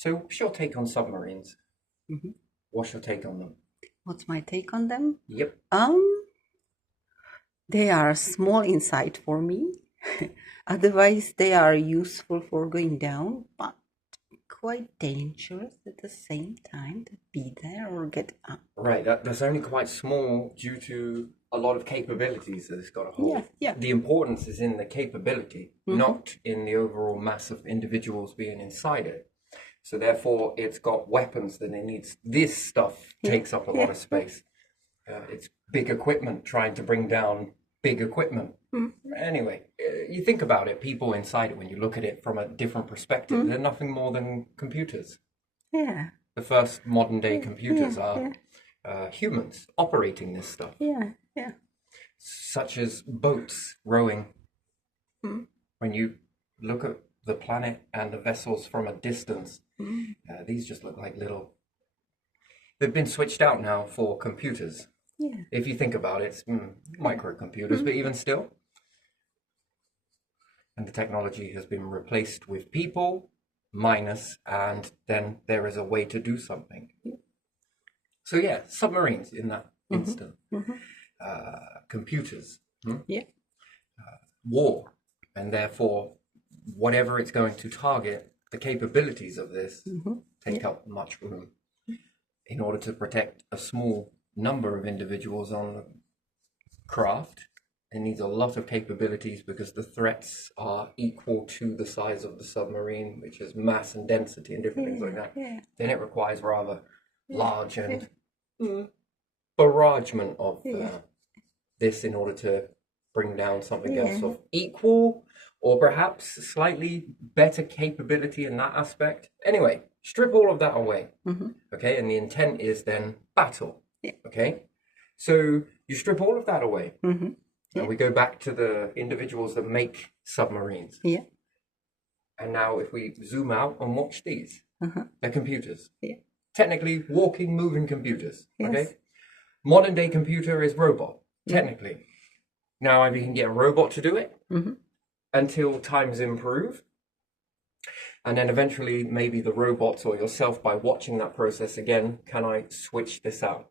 So what's your take on submarines? Mhm. What's your take on them? What's my take on them? Yep. They are small inside for me. Otherwise, they are useful for going down, but quite dangerous at the same time to be there or get up. Right, that's only quite small due to a lot of capabilities that it's got to hold. Yeah, yeah. The importance is in the capability, not in the overall mass of individuals being inside it. So therefore, it's got weapons that it needs. This stuff takes up a lot of space. It's big equipment trying to bring down big equipment. Anyway, you think about it, people inside it, when you look at it from a different perspective, they're nothing more than computers. Yeah, The first modern day computers are humans operating this stuff, yeah, yeah. such as boats rowing. When you look at the planet and the vessels from a distance, these just look like little. They've been switched out now for computers. Yeah. If you think about it, it's microcomputers, but even still. And the technology has been replaced with people, minus, and then there is a way to do something. So yeah, submarines in that instant. Computers. Yeah. War. And therefore, whatever it's going to target, the capabilities of this take up much room. In order to protect a small number of individuals on the craft, it needs a lot of capabilities because the threats are equal to the size of the submarine, which is mass and density and different things like that. Yeah. Then it requires rather large and barragement of this in order to bring down something else of equal or perhaps slightly better capability in that aspect. Anyway, strip all of that away. Okay, and the intent is then battle. Okay, so you strip all of that away. And we go back to the individuals that make submarines. Yeah. And now if we zoom out and watch these, they're computers. Yeah. Technically, walking, moving computers. Yes. Okay? Modern day computer is robot, technically. Now we can get a robot to do it until times improve. And then eventually maybe the robots or yourself, by watching that process again, can I switch this out?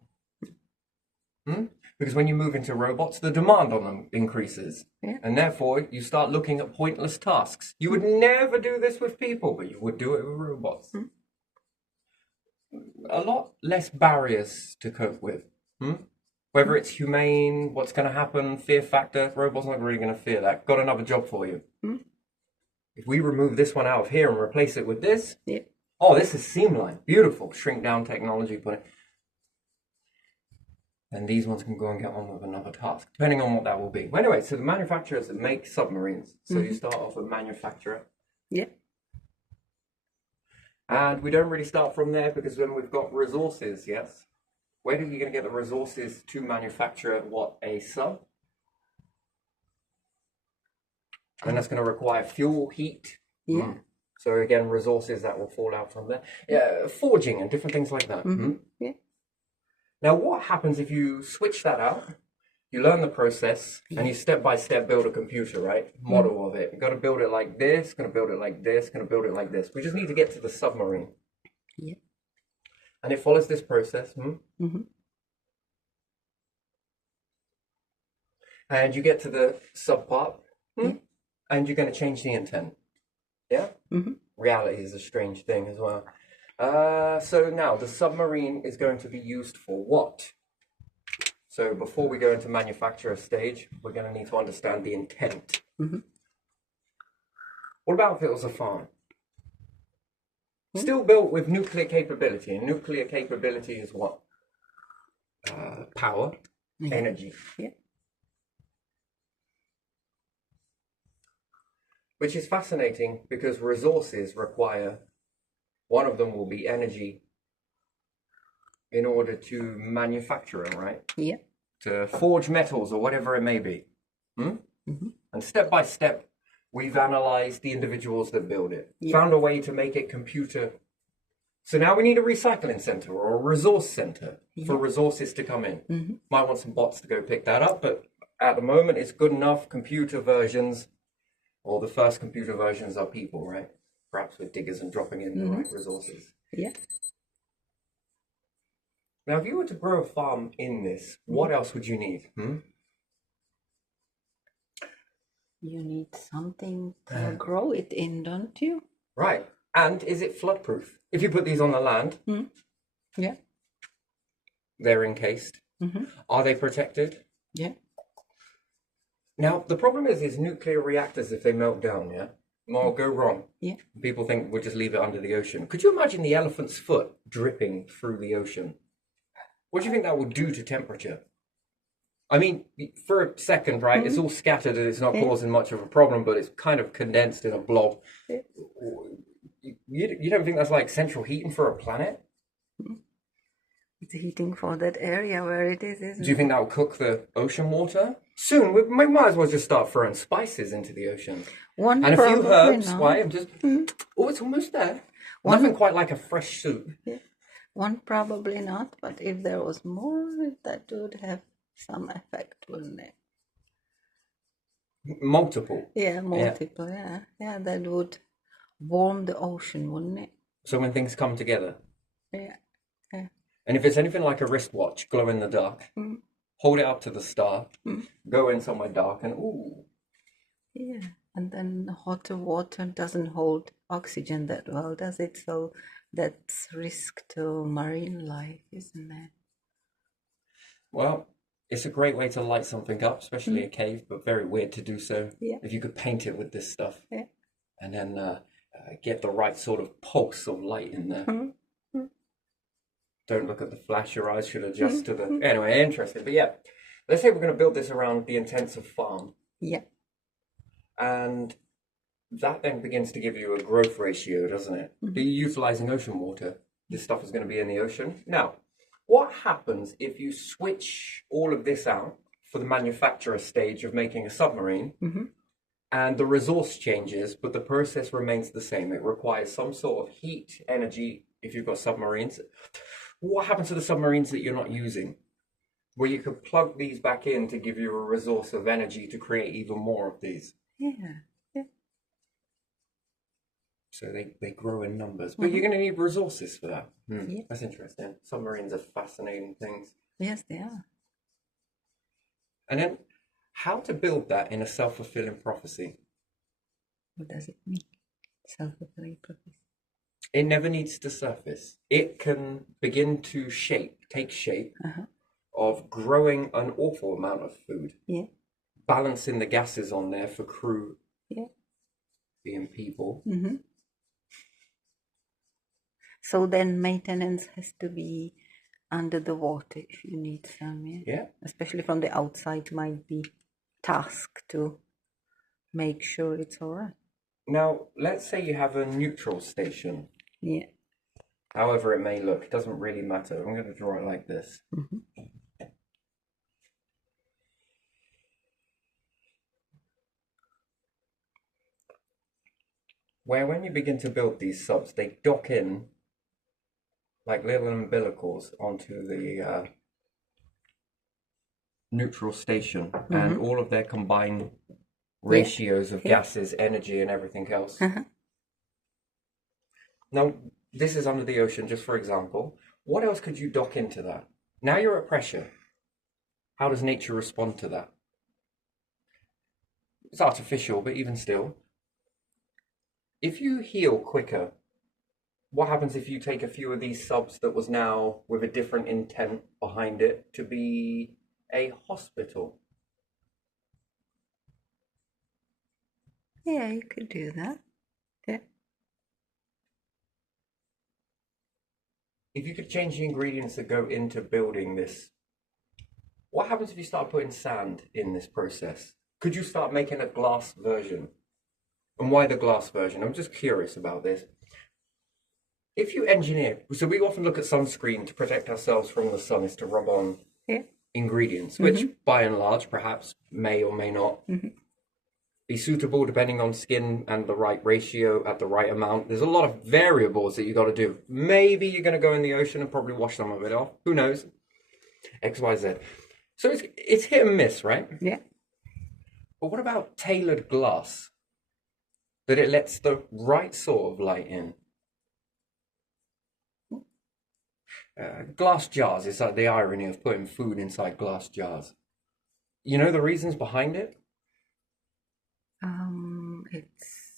Because when you move into robots, the demand on them increases. And therefore, you start looking at pointless tasks. You would never do this with people, but you would do it with robots. A lot less barriers to cope with. Whether it's humane, what's going to happen, fear factor, robots not really going to fear that. Got another job for you. If we remove this one out of here and replace it with this, oh, this is Seamline. Beautiful. Shrink down technology, put it. And these ones can go and get on with another task, depending on what that will be. Well, anyway, so the manufacturers that make submarines. So you start off with manufacturer. Yeah. And we don't really start from there because then we've got resources, yes? Where are you going to get the resources to manufacture what? A sub? And that's going to require fuel, heat. Yeah. So again, resources that will fall out from there. Yeah, forging and different things like that. Yeah. Now, what happens if you switch that out? You learn the process and you step by step build a computer, right? Model of it. You've got to build it like this, going to build it like this, going to build it like this. We just need to get to the submarine. Yeah. And it follows this process. And you get to the sub part. And you're going to change the intent. Yeah? Reality is a strange thing as well. So now the submarine is going to be used for what? So before we go into manufacturer stage, we're going to need to understand the intent. What about if it was a farm? Still built with nuclear capability. And nuclear capability is what? Power, energy. Yeah. Which is fascinating because resources require, one of them will be energy in order to manufacture it, right? Yeah. To forge metals or whatever it may be. And step by step, we've analyzed the individuals that build it, found a way to make it computer. So now we need a recycling center or a resource center for resources to come in. Might want some bots to go pick that up, but at the moment it's good enough computer versions, or the first computer versions are people, right? perhaps with diggers and dropping in the right resources. Yeah. Now, if you were to grow a farm in this, what else would you need? You need something to grow it in, don't you? Right. And is it flood-proof? If you put these on the land, Yeah. they're encased. Are they protected? Yeah. Now, the problem is nuclear reactors, if they melt down, more go wrong. Yeah. People think we'll just leave it under the ocean. Could you imagine the elephant's foot dripping through the ocean? What do you think that would do to temperature? I mean, for a second, right, it's all scattered and it's not causing much of a problem, but it's kind of condensed in a blob. You don't think that's like central heating for a planet? It's heating for that area where it is, isn't Do you think that will cook the ocean water? Soon, we might as well just start throwing spices into the ocean. One And a few probably herbs, not. why? I'm just, oh, it's almost there. Nothing quite like a fresh soup. One probably not, but if there was more, that would have some effect, wouldn't it? Multiple. Yeah, multiple, yeah. Yeah, that would warm the ocean, wouldn't it? So when things come together. Yeah. Yeah. And if it's anything like a wristwatch, glow in the dark, hold it up to the star, go in somewhere dark and ooh. Yeah. And then hotter water doesn't hold oxygen that well, does it? So that's risk to marine life, isn't it? Well, it's a great way to light something up, especially a cave, but very weird to do so. Yeah. If you could paint it with this stuff. Yeah. And then get the right sort of pulse of light in there. Don't look at the flash, your eyes should adjust to the... Anyway, interesting. But yeah, let's say we're going to build this around the intensive farm. Yeah. And that then begins to give you a growth ratio, doesn't it? You're utilizing ocean water. This stuff is going to be in the ocean. Now, what happens if you switch all of this out for the manufacturer stage of making a submarine and the resource changes, but the process remains the same? It requires some sort of heat, energy, if you've got submarines. What happens to the submarines that you're not using? Where you could plug these back in to give you a resource of energy to create even more of these. Yeah. Yeah. So they grow in numbers. But you're going to need resources for that. Yeah. That's interesting. Submarines are fascinating things. Yes, they are. And then how to build that in a self-fulfilling prophecy. What does it mean? Self-fulfilling prophecy. It never needs to surface. It can begin to take shape of growing an awful amount of food. Yeah. Balancing the gases on there for crew. Yeah. Being people. So then maintenance has to be under the water if you need some, Yeah. Especially from the outside might be task to make sure it's all right. Now, let's say you have a neutral station. Yeah. However it may look, it doesn't really matter. I'm going to draw it like this. Where when you begin to build these subs, they dock in like little umbilicals onto the neutral station, and all of their combined ratios of gases, energy, and everything else. Now, this is under the ocean, just for example. What else could you dock into that? Now you're at pressure. How does nature respond to that? It's artificial, but even still. If you heal quicker, what happens if you take a few of these subs that was now with a different intent behind it to be a hospital? Yeah, you could do that. Yeah. If you could change the ingredients that go into building this, what happens if you start putting sand in this process? Could you start making a glass version? And why the glass version? I'm just curious about this. If you engineer, so we often look at sunscreen to protect ourselves from the sun is to rub on ingredients, which by and large perhaps may or may not be suitable depending on skin and the right ratio at the right amount. There's a lot of variables that you got to do. Maybe you're going to go in the ocean and probably wash some of it off. Who knows? X, Y, Z. So it's hit and miss, right? Yeah. But what about tailored glass? that it lets the right sort of light in. Glass jars, it's like the irony of putting food inside glass jars. You know the reasons behind it? It's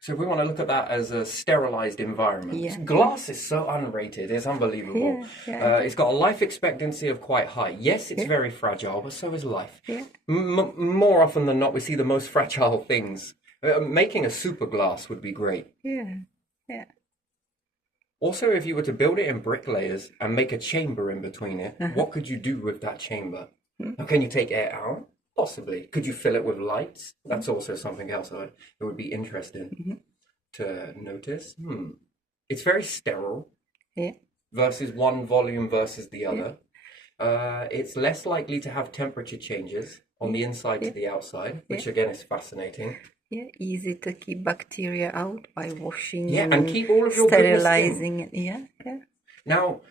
So if we want to look at that as a sterilized environment, yeah, glass is so unrated, it's unbelievable. yeah. It's got a life expectancy of quite high. Yes, it's Yeah. very fragile, but so is life. Yeah. More often than not, we see the most fragile things. Making a super glass would be great. Yeah. Yeah. Also, if you were to build it in brick layers and make a chamber in between it, what could you do with that chamber? How can you take air out? Possibly. Could you fill it with lights? That's also something else that would be interesting to notice. It's very sterile Yeah. versus one volume versus the other. It's less likely to have temperature changes on the inside to the outside, which again is fascinating. Yeah, easy to keep bacteria out by washing Yeah, and keep all of your goodness in. sterilizing it. Yeah, yeah. Now,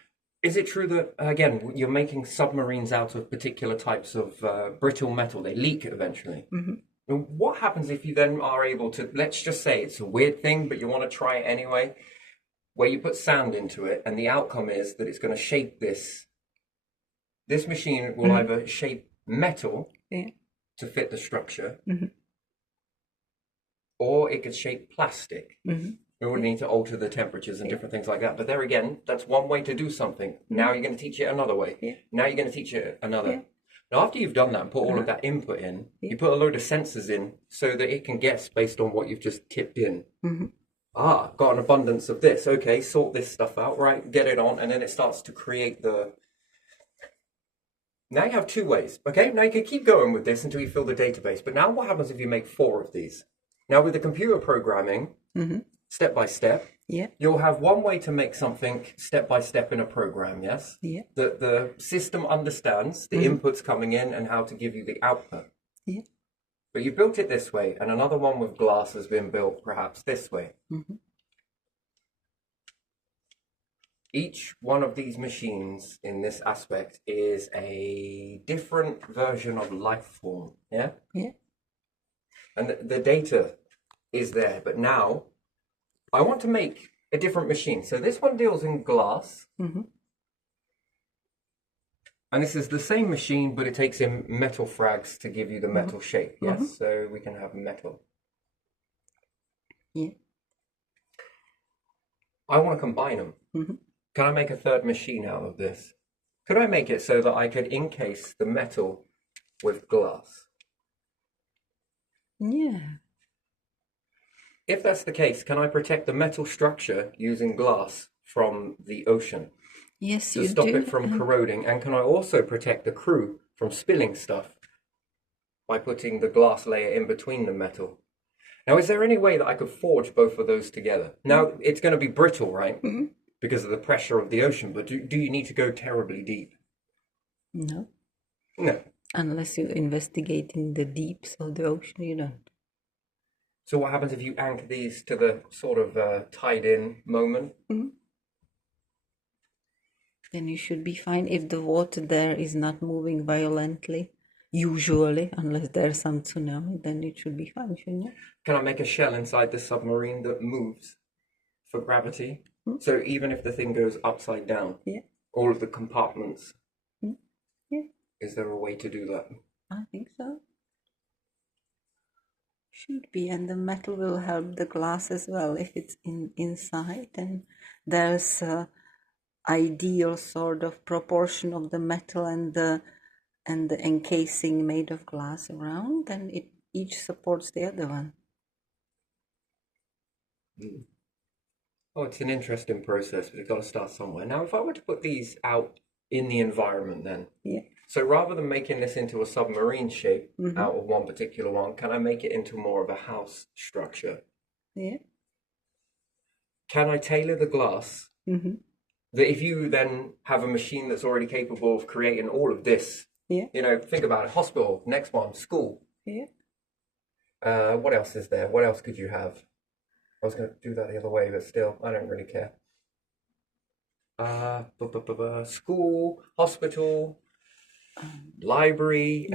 is it true that, again, you're making submarines out of particular types of brittle metal? They leak eventually. And what happens if you then are able to, let's just say it's a weird thing, but you want to try it anyway, where you put sand into it, and the outcome is that it's going to shape this. This machine will either shape metal Yeah. to fit the structure, or it could shape plastic. We would need to alter the temperatures and different things like that. But there again, that's one way to do something. Now you're going to teach it another way. Yeah. Now you're going to teach it another. Now, after you've done that and put all of that input in, you put a load of sensors in so that it can guess based on what you've just tipped in. Got an abundance of this. Okay, sort this stuff out, right? Get it on. And then it starts to create the... Now you have two ways, okay? Now you can keep going with this until you fill the database. But now what happens if you make 4 of these? Now with the computer programming, step by step, Yeah. you'll have one way to make something step by step in a program, yes? Yeah. The system understands the inputs coming in and how to give you the output. Yeah. But you built it this way, and another one with glass has been built perhaps this way. Each one of these machines in this aspect is a different version of life form, yeah? Yeah. And the data is there, but now I want to make a different machine. So this one deals in glass. And this is the same machine, but it takes in metal frags to give you the metal shape. Yes, so we can have metal. Yeah. I want to combine them. Can I make a third machine out of this? Could I make it so that I could encase the metal with glass? Yeah. If that's the case, can I protect the metal structure using glass from the ocean Yes, to you stop do. it from corroding? And can I also protect the crew from spilling stuff by putting the glass layer in between the metal? Now, is there any way that I could forge both of those together? Now, it's going to be brittle, right? Because of the pressure of the ocean, but do you need to go terribly deep? No. No. Unless you investigate in the deeps of the ocean, you don't. So what happens if you anchor these to the sort of tied-in moment? Then you should be fine if the water there is not moving violently. Usually, unless there's some tsunami, then it should be fine, shouldn't it? Can I make a shell inside the submarine that moves for gravity? So even if the thing goes upside down, Yeah. all of the compartments, Yeah, is there a way to do that? I think so. Should be, and the metal will help the glass as well. If it's inside, then there's a ideal sort of proportion of the metal and the encasing made of glass around, and it each supports the other one. Oh, it's an interesting process, but you've got to start somewhere. Now, if I were to put these out in the environment then, Yeah. so rather than making this into a submarine shape out of one particular one, can I make it into more of a house structure? Yeah. Can I tailor the glass that if you then have a machine that's already capable of creating all of this, Yeah. you know, think about it, hospital, next one, school. Yeah. What else is there? What else could you have? I was going to do that the other way, but still, I don't really care. School, hospital, library,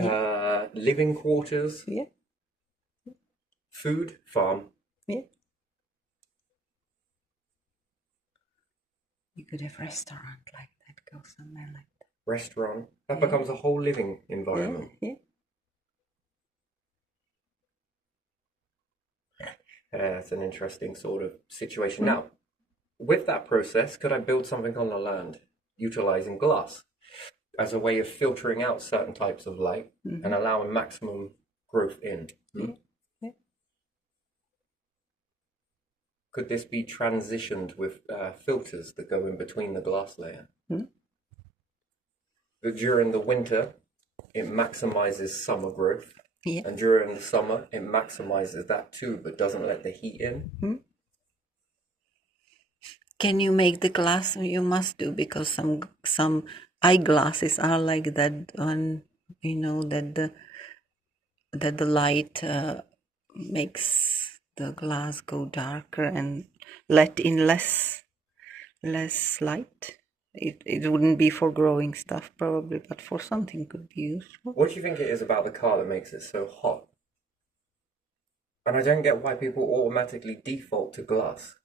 living quarters. Yeah. food, farm. Yeah. You could have restaurant like that, go somewhere like that. Restaurant. That Yeah. becomes a whole living Yeah, environment. yeah. It's an interesting sort of situation. Now, with that process, could I build something on the land utilizing glass as a way of filtering out certain types of light and allowing maximum growth in? Yeah. Yeah. Could this be transitioned with filters that go in between the glass layer? But during the winter, it maximizes summer growth. Yeah. And during the summer, it maximizes that too, but doesn't let the heat in. Can you make the glass? You must do, because some eyeglasses are like that one, you know, that the light makes the glass go darker and let in less light. It wouldn't be for growing stuff probably, but for something could be useful. What do you think it is about the car that makes it so hot? And I don't get why people automatically default to glass.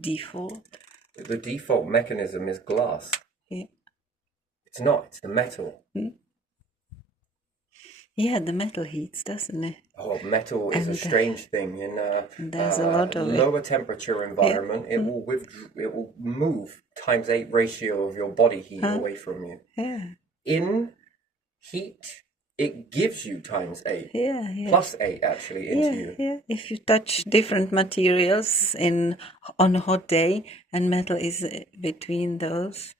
Default? The default mechanism is glass. Yeah. It's not, it's the metal. Yeah, the metal heats, doesn't it? Oh, metal is a strange thing. In there's a lot of lower temperature environment, it will move ×8 ratio of your body heat away from you. Yeah. In heat, it gives you ×8. Yeah, yeah. +8 actually into you. Yeah. If you touch different materials on a hot day and metal is between those,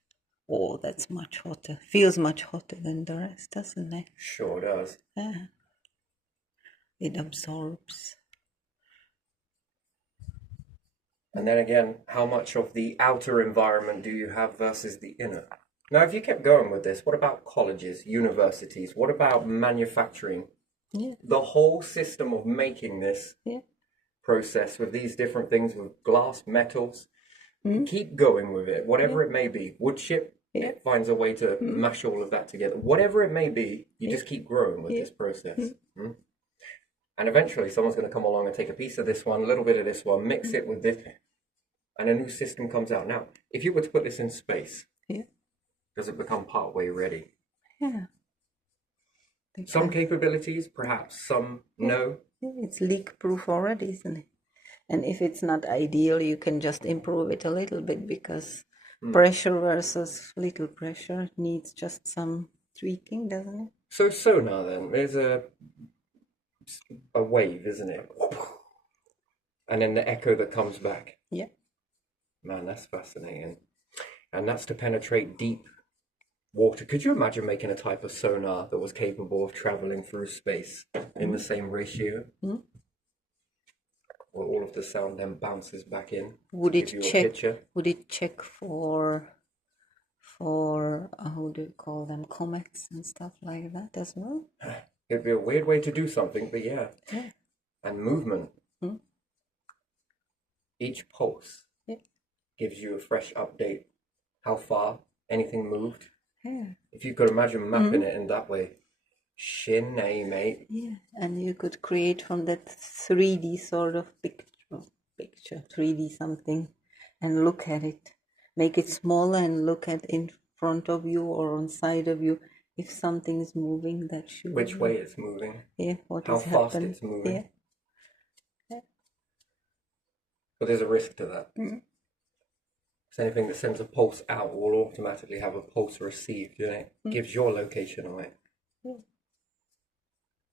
oh, that's much hotter. Feels much hotter than the rest, doesn't it? Sure does. Yeah. It absorbs. And then again, how much of the outer environment do you have versus the inner? Now, if you kept going with this, what about colleges, universities? What about manufacturing? Yeah. The whole system of making this Yeah. process with these different things, with glass, metals, keep going with it, whatever it may be. Wood chip, it finds a way to mash all of that together. Whatever it may be, you just keep growing with this process. And eventually someone's going to come along and take a piece of this one, a little bit of this one, mix it with this, and a new system comes out. Now, if you were to put this in space, does it become partway ready? Yeah. Some capabilities, perhaps, some no. Yeah, it's leak proof already, isn't it? And if it's not ideal, you can just improve it a little bit, because pressure versus little pressure needs just some tweaking, doesn't it? So sonar then, there's a wave, isn't it? And then the echo that comes back. Yeah. Man, that's fascinating. And that's to penetrate deep water. Could you imagine making a type of sonar that was capable of traveling through space in the same ratio? Where all of the sound then bounces back in. Would to it give you a check? picture? Would it check for how do you call them, comets and stuff like that as well? It'd be a weird way to do something, but yeah. Yeah. And movement. Each pulse gives you a fresh update. How far anything moved. Yeah. If you could imagine mapping it in that way. Shin, mate. Yeah, and you could create from that 3D sort of picture, 3D something, and look at it. Make it smaller and look at in front of you or on side of you. If something is moving, that should. Which way it's moving. Yeah, what how is fast happening. it's moving. Yeah. But there's a risk to that. So anything that sends a pulse out will automatically have a pulse received, and it gives your location away.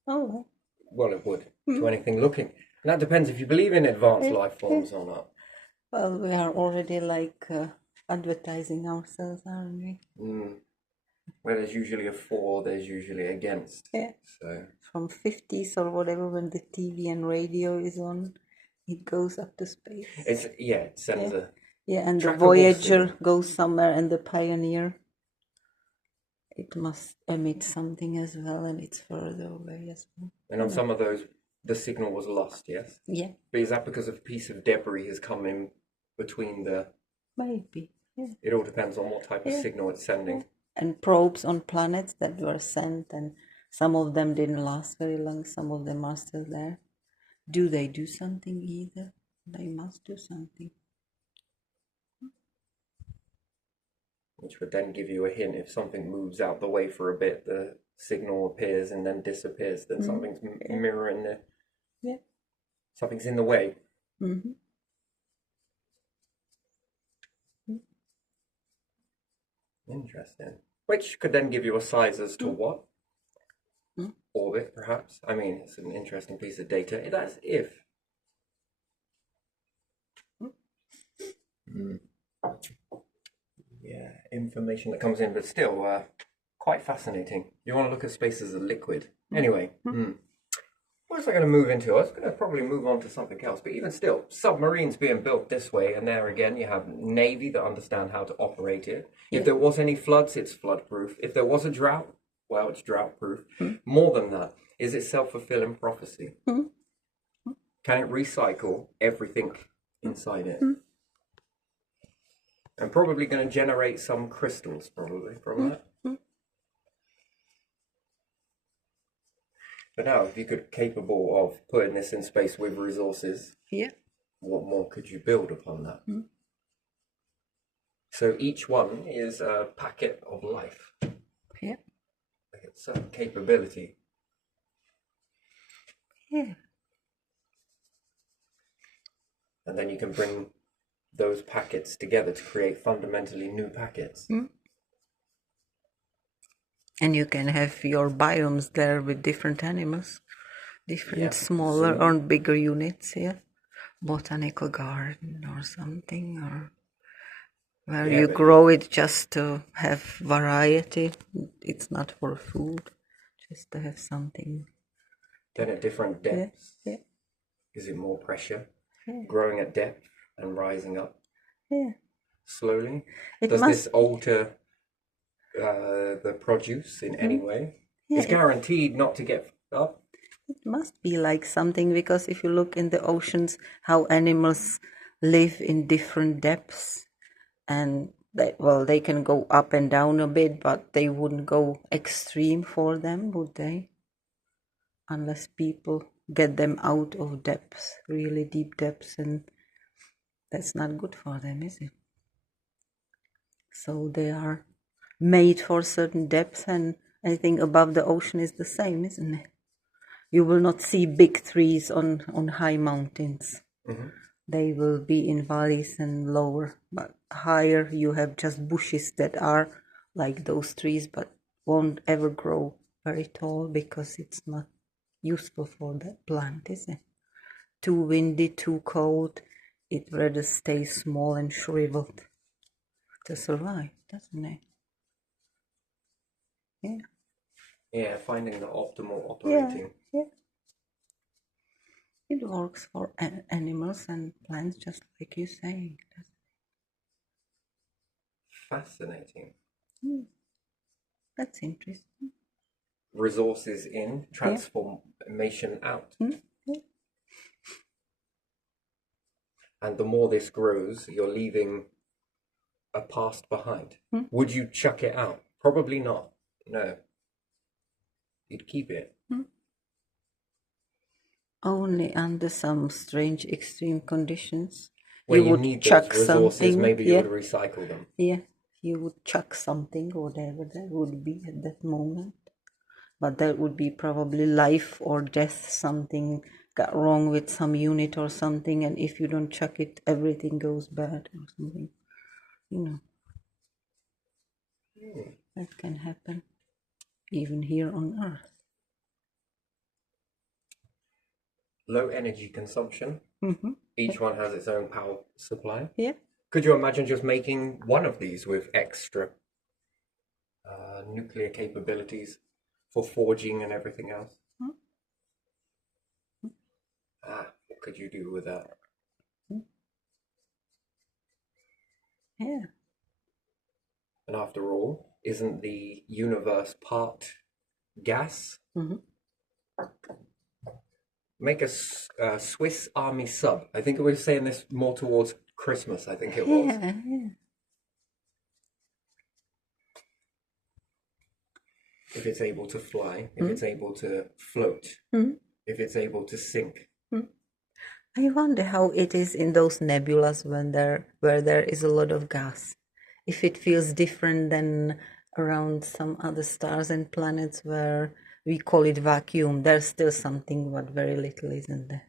Oh. Well, it would to anything looking. And that depends if you believe in advanced life forms or not. Well, we are already like advertising ourselves, aren't we? Where there's usually a for, there's usually against. Yeah. So from 50s or whatever, when the TV and radio is on, it goes up to space. It sends a and the trackable Voyager signal. goes somewhere, and the Pioneer, it must emit something as well, and it's further away as well. And on some of those, the signal was lost, yes? Yeah, But is that because a piece of debris has come in between the... maybe. Yeah. It all depends on what type of signal it's sending. And probes on planets that were sent and Some of them didn't last very long. Some of them are still there. Do they do something either? They must do something. Which would then give you a hint if something moves out the way for a bit, the signal appears and then disappears, then something's mirroring the... Yeah. Something's in the way. Mm-hmm. Interesting. Which could then give you a size as to what? Orbit, perhaps. I mean, it's an interesting piece of data. That's if. Yeah, information that comes in, but still quite fascinating. You want to look at space as a liquid. Anyway, what was I going to move into? I was going to probably move on to something else, but even still, submarines being built this way, and there again, you have Navy that understand how to operate it. If there was any floods, it's flood-proof. If there was a drought, well, it's drought-proof. More than that, is it self-fulfilling prophecy? Can it recycle everything inside it? I'm probably going to generate some crystals, probably, from that. But now, if you could capable of putting this in space with resources, what more could you build upon that? So each one is a packet of life. Yeah. It's a capability. Yeah. And then you can bring those packets together to create fundamentally new packets. And you can have your biomes there with different animals, different smaller zoo. or bigger units, botanical garden or something, or where you grow it just to have variety. It's not for food, just to have something. Then at different depths, Yeah. is it more pressure? Growing at depth and rising up slowly? Does this alter the produce in any way? It's guaranteed not to get up. It must be like something, because if you look in the oceans, how animals live in different depths, and they can go up and down a bit, but they wouldn't go extreme for them, would they? Unless people get them out of depths, really deep depths, and that's not good for them, is it? So they are made for certain depths, and anything above the ocean is the same, isn't it? You will not see big trees on high mountains. They will be in valleys and lower, but higher you have just bushes that are like those trees, but won't ever grow very tall because it's not useful for that plant, is it? Too windy, too cold, it rather stays small and shriveled to survive, doesn't it? Yeah, finding the optimal operating. Yeah. It works for animals and plants, just like you're saying. Fascinating. That's interesting. Resources in, transformation out. And the more this grows, you're leaving a past behind. Would you chuck it out? Probably not. No. You'd keep it. Only under some strange extreme conditions. When you would need chuck those resources, something. maybe you would recycle them. Yeah, you would chuck something, whatever that would be at that moment. But that would be probably life or death. Something got wrong with some unit or something, and if you don't chuck it, everything goes bad or something. That can happen even here on Earth. Low energy consumption. Each one has its own power supply. Yeah. Could you imagine just making one of these with extra nuclear capabilities for forging and everything else? What could you do with that? Yeah. And after all, isn't the universe part gas? Make a Swiss Army sub. I think we were saying this more towards Christmas, I think it was. if it's able to fly, if it's able to float, if it's able to sink. I wonder how it is in those nebulas where there is a lot of gas. If it feels different than around some other stars and planets where we call it vacuum. There's still something, but very little, isn't there?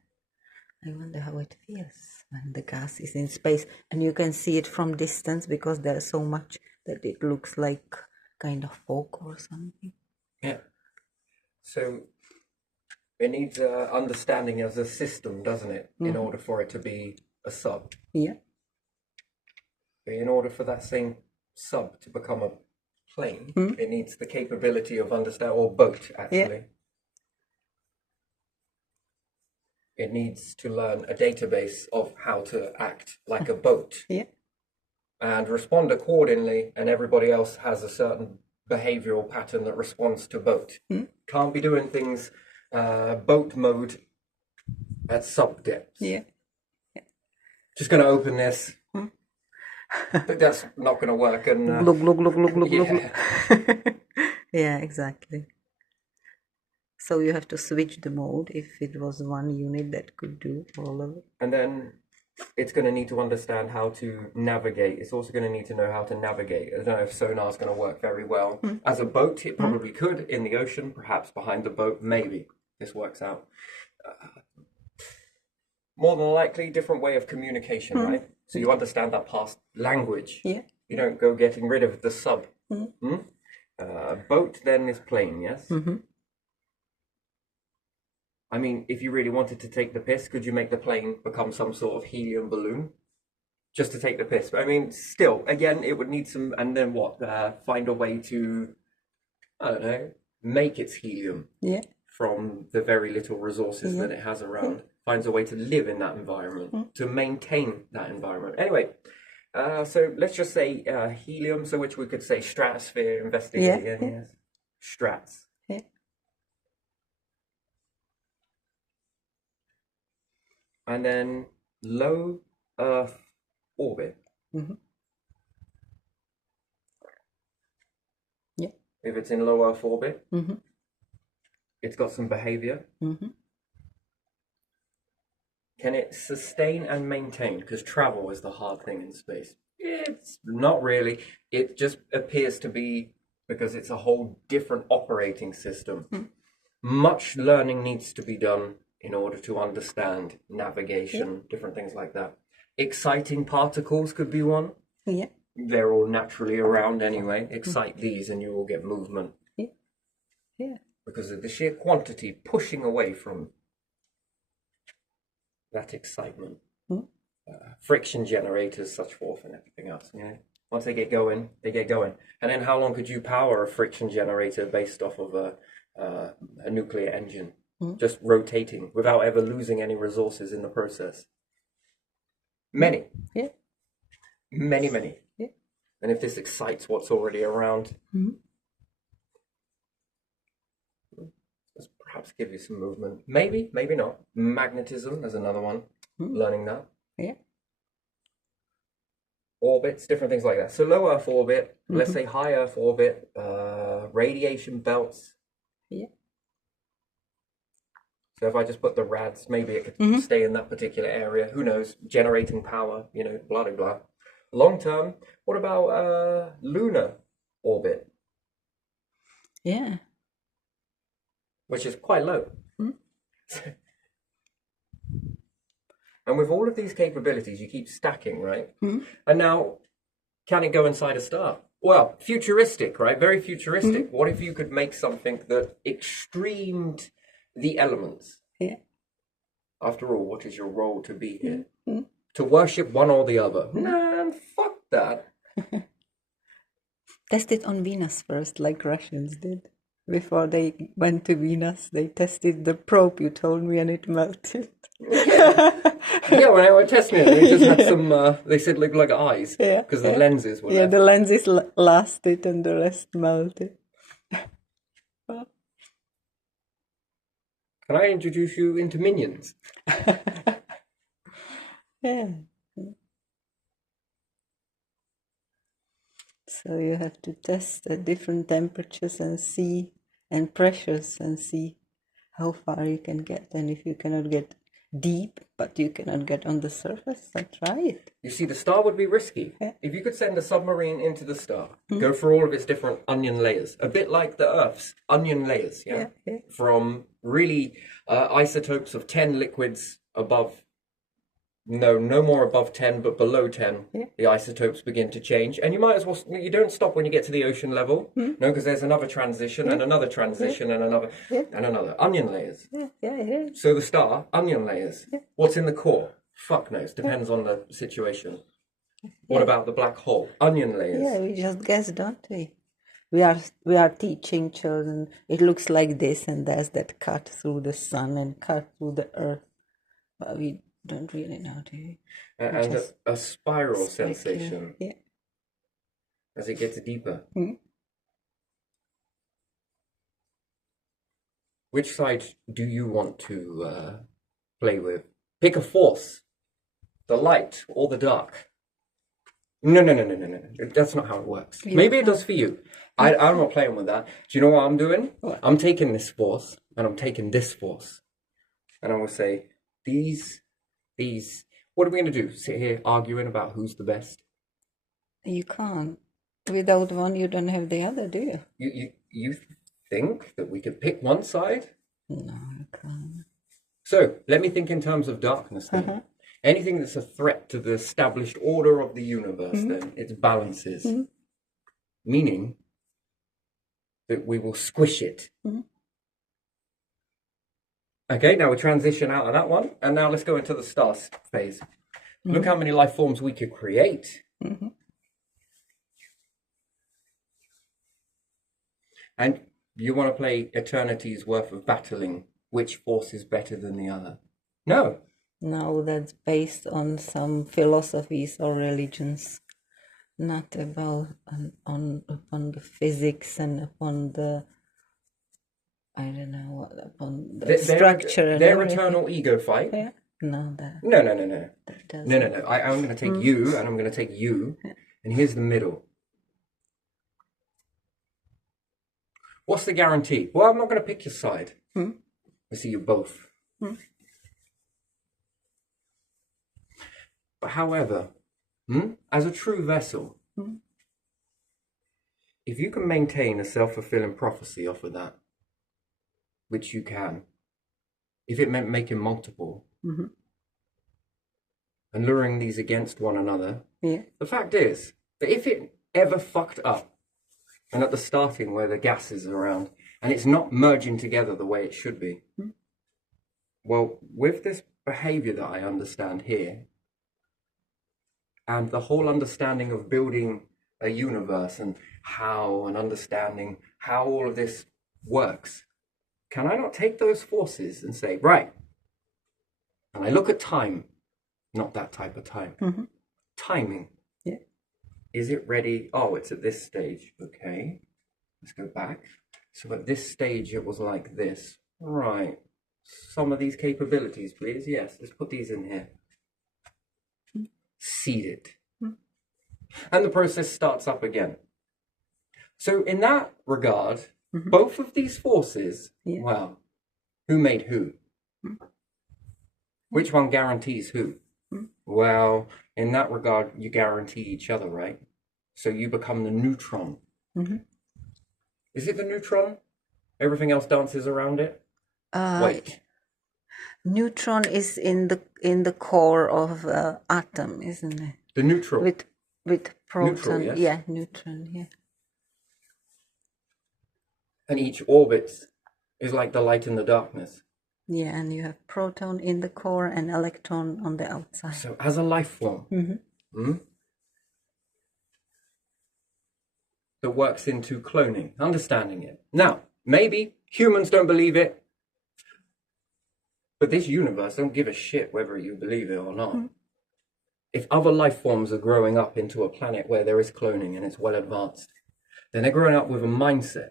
I wonder how it feels when the gas is in space and you can see it from distance because there's so much that it looks like kind of fog or something. Yeah. So it needs understanding as a system, doesn't it, in order for it to be a sub. Yeah. But in order for that same sub to become a plane, it needs the capability of understand, or boat actually. It needs to learn a database of how to act like a boat and respond accordingly, and everybody else has a certain behavioral pattern that responds to boat. Can't be doing things boat mode at sub depths. Just going to open this. That's not going to work. And look. Yeah, exactly. So you have to switch the mode if it was one unit that could do all of it. And then it's going to need to understand how to navigate. It's also going to need to know how to navigate. I don't know if sonar is going to work very well. As a boat, it probably could. In the ocean, perhaps behind the boat, maybe this works out. More than likely, different way of communication, right? So you understand that past language. Yeah. You don't go getting rid of the sub. Boat then is plane, yes? I mean, if you really wanted to take the piss, could you make the plane become some sort of helium balloon? Just to take the piss. But I mean, still, again, it would need some, and then what? Find a way to, I don't know, make its helium from the very little resources that it has around. Finds a way to live in that environment, to maintain that environment. Anyway, so let's just say helium, so which we could say stratosphere, investigate, yes. Strats. And then low Earth orbit. If it's in low Earth orbit, it's got some behavior. Can it sustain and maintain? Because travel is the hard thing in space. It's not really. It just appears to be, because it's a whole different operating system. Much learning needs to be done in order to understand navigation, different things like that. Exciting particles could be one. They're all naturally around anyway. Excite these and you will get movement. Because of the sheer quantity pushing away from that excitement. Friction generators, such forth, and everything else. Once they get going, they get going. And then how long could you power a friction generator based off of a nuclear engine? Just rotating without ever losing any resources in the process. Many. Many. And if this excites what's already around, let's perhaps give you some movement. Maybe, maybe not. Magnetism is another one. Learning that. Orbits, different things like that. So low Earth orbit, let's say high Earth orbit, radiation belts. So if I just put the rads, maybe it could stay in that particular area. Who knows? Generating power, blah, blah, blah. Long term, what about lunar orbit? Which is quite low. And with all of these capabilities, you keep stacking, right? And now, can it go inside a star? Well, futuristic, right? Very futuristic. What if you could make something that extremed the elements? After all, what is your role to be here? To worship one or the other? Man, fuck that. Test it on Venus first, like Russians did. Before they went to Venus, they tested the probe you told me and it melted. Yeah, when I was testing it, they just had some, they said looked like eyes. Because the lenses were left. The lenses lasted and the rest melted. Can I introduce you into Minions? So you have to test at different temperatures and see and precious, and see how far you can get. And if you cannot get deep, but you cannot get on the surface, then try it. You see, the star would be risky. Yeah. If you could send a submarine into the star, go through all of its different onion layers, a bit like the Earth's onion layers, yeah? Yeah. From really isotopes of 10 liquids above, no more above 10, but below 10, the isotopes begin to change. And you might as well, you don't stop when you get to the ocean level, no, because there's another transition and another transition and another, and another. Onion layers. Yeah. So the star, onion layers. What's in the core? Fuck knows. Depends on the situation. What about the black hole? Onion layers. Yeah, we just guess, don't we? We are teaching children. It looks like this, and there's that cut through the sun and cut through the earth. But we don't really know, do we? And Just a spiral speculate. sensation Yeah. as it gets deeper. Which side do you want to play with? Pick a force. The light or the dark. No. That's not how it works. Maybe it does for you. I'm not playing with that. Do you know what I'm doing? What? I'm taking this force and I'm taking this force. And I will say, these, what are we going to do? Sit here arguing about who's the best? You can't. Without one, you don't have the other, do you? You think that we could pick one side? No, you can't. So let me think in terms of darkness then. Anything that's a threat to the established order of the universe, then it's balances. Meaning that we will squish it. Okay, now we transition out of that one, and now let's go into the star phase. Look how many life forms we could create. And you want to play eternity's worth of battling. Which force is better than the other? No. No, that's based on some philosophies or religions, not about upon the physics and upon the, I don't know what, upon the structure. And their everything. eternal ego fight. Yeah. No, that No. doesn't. No. I'm going to take you, and I'm going to take you, and here's the middle. What's the guarantee? Well, I'm not going to pick your side. I see you both. But however, as a true vessel, if you can maintain a self-fulfilling prophecy off of that, which you can, if it meant making multiple, and luring these against one another, the fact is that if it ever fucked up, and at the starting where the gas is around, and it's not merging together the way it should be, well, with this behavior that I understand here, and the whole understanding of building a universe and understanding how all of this works, can I not take those forces and say, right, and I look at time, not that type of time, timing. Yeah. Is it ready? Oh, it's at this stage. Okay, let's go back. So at this stage, it was like this. Right. Some of these capabilities, please. Yes, let's put these in here. Seed it. And the process starts up again. So in that regard, both of these forces, well, who made who? Which one guarantees who? Well, in that regard, you guarantee each other, right? So you become the neutron. Is it the neutron? Everything else dances around it? Wait. Neutron is in the core of atom, isn't it? The neutral. With proton. Neutral, yes? Yeah, neutron, yeah. And each orbit is like the light in the darkness. Yeah, and you have proton in the core and electron on the outside. So as a life form that works into cloning, understanding it. Now, maybe humans don't believe it, but this universe don't give a shit whether you believe it or not. If other life forms are growing up into a planet where there is cloning and it's well advanced, then they're growing up with a mindset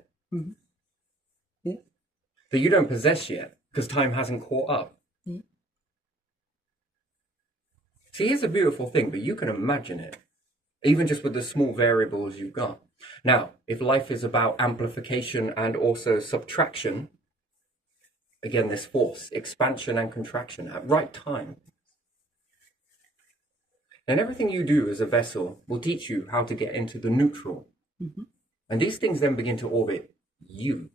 that you don't possess yet because time hasn't caught up. See, here's the beautiful thing, but you can imagine it. even just with the small variables you've got. Now, if life is about amplification and also subtraction, again, this force, expansion and contraction at right time. And everything you do as a vessel will teach you how to get into the neutral. And these things then begin to orbit you,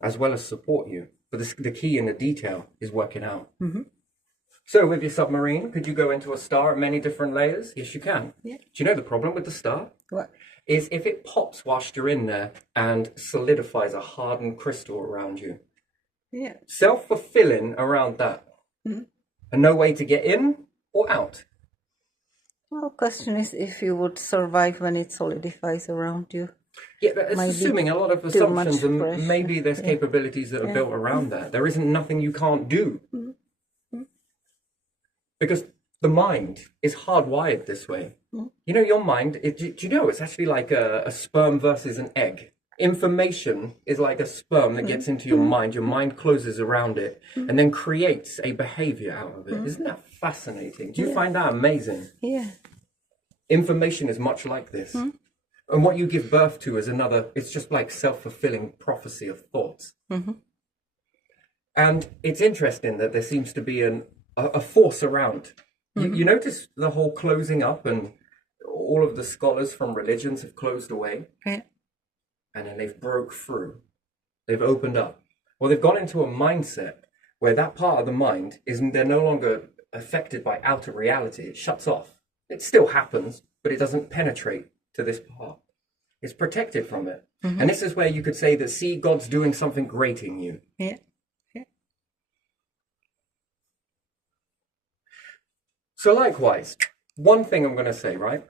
as well as support you. But the key in the detail is working out. So with your submarine, could you go into a star at many different layers? Yes, you can. Yeah. Do you know the problem with the star? What? Is if it pops whilst you're in there and solidifies a hardened crystal around you. Yeah. Self-fulfilling around that. And no way to get in or out. Well, question is if you would survive when it solidifies around you. Yeah, but it's Might be assuming a lot of too much assumptions, and pressure. maybe there's capabilities that are built around that. There isn't nothing you can't do. Because the mind is hardwired this way. You know, your mind, do you know, it's actually like a sperm versus an egg. Information is like a sperm that gets into your mind. Your mind closes around it and then creates a behavior out of it. Isn't that fascinating? Do you find that amazing? Yeah. Information is much like this. And what you give birth to is another, it's just like self-fulfilling prophecy of thoughts. And it's interesting that there seems to be a force around. You notice the whole closing up, and all of the scholars from religions have closed away. Yeah. And then they've broke through. They've opened up. Well, they've gone into a mindset where that part of the mind they're no longer affected by outer reality. It shuts off. It still happens, but it doesn't penetrate to this part. It's protected from it. And this is where you could say that, see, God's doing something great in you. Yeah. Yeah. So likewise, one thing I'm going to say, right?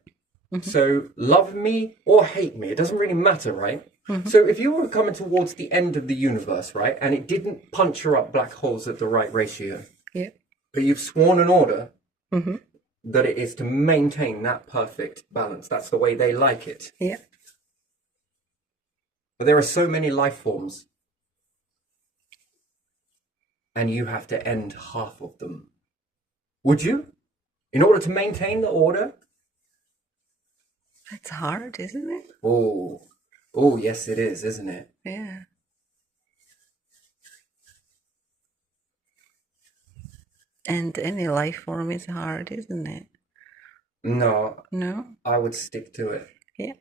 So love me or hate me, it doesn't really matter, right? So if you were coming towards the end of the universe, right, and it didn't puncture up black holes at the right ratio, Yeah. but you've sworn an order that it is to maintain that perfect balance. That's the way they like it. Yeah. But there are so many life forms, and you have to end half of them. Would you? In order to maintain the order? That's hard, isn't it? Oh, yes, it is, isn't it? Yeah. And any life form is hard, isn't it? No, No? I would stick to it. Yeah.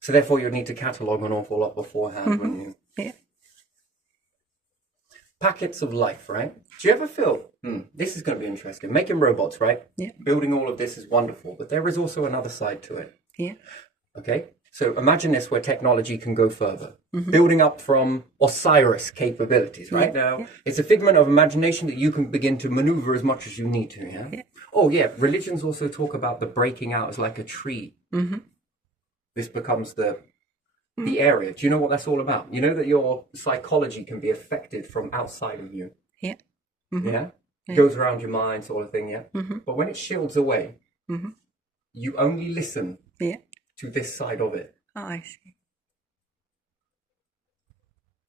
So therefore, you'd need to catalogue an awful lot beforehand, wouldn't you? Yeah. Packets of life, right? Do you ever feel, this is going to be interesting, making robots, right? Yeah. Building all of this is wonderful, but there is also another side to it. Yeah. Okay, so imagine this where technology can go further, building up from Osiris capabilities, right? Now, it's a figment of imagination that you can begin to maneuver as much as you need to, yeah? Oh, yeah, religions also talk about the breaking out as like a tree. This becomes the area. Do you know what that's all about? You know that your psychology can be affected from outside of you. Yeah. Yeah? It goes around your mind, sort of thing, yeah? But when it shields away, you only listen Yeah. to this side of it. Oh, I see.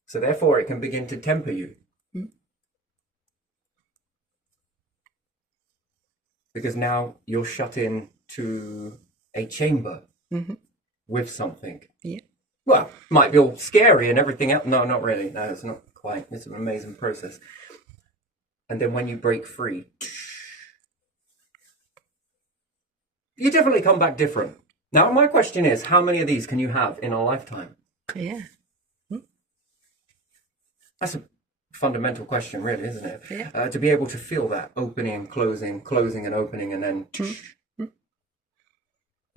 So therefore, it can begin to temper you. Because now you're shut in to a chamber with something. Yeah. Well, might be all scary and everything else. No, not really. No, it's not quite. It's an amazing process. And then when you break free, you definitely come back different. Now, my question is, how many of these can you have in a lifetime? Yeah. That's a fundamental question, really, isn't it? Yeah. To be able to feel that opening, closing, closing and opening, and then...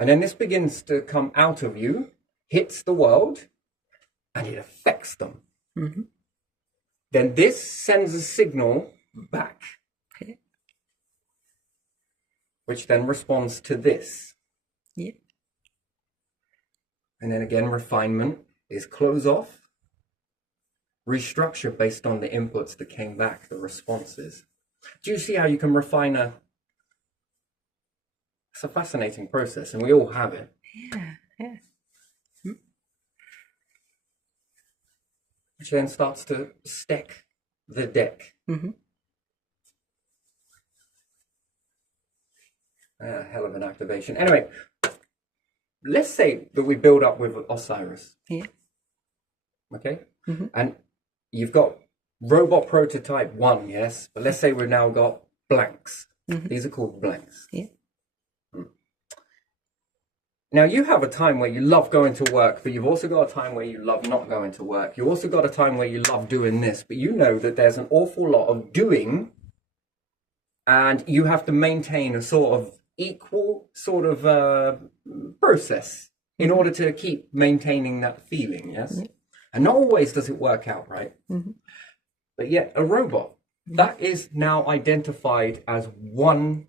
And then this begins to come out of you, hits the world, and it affects them. Then this sends a signal back, which then responds to this. Yeah. And then again, refinement is close off, restructure based on the inputs that came back, the responses. Do you see how you can refine a... It's a fascinating process, and we all have it. Yeah. Yeah. Which then starts to stack the deck. Hell of an activation. Anyway, let's say that we build up with Osiris. Yeah. Okay? And you've got robot prototype 1, yes? But let's say we've now got blanks. These are called blanks. Yeah. Now, you have a time where you love going to work, but you've also got a time where you love not going to work. You also got a time where you love doing this, but you know that there's an awful lot of doing, and you have to maintain a sort of equal sort of process in order to keep maintaining that feeling, yes? And not always does it work out, right? But yet, a robot, that is now identified as one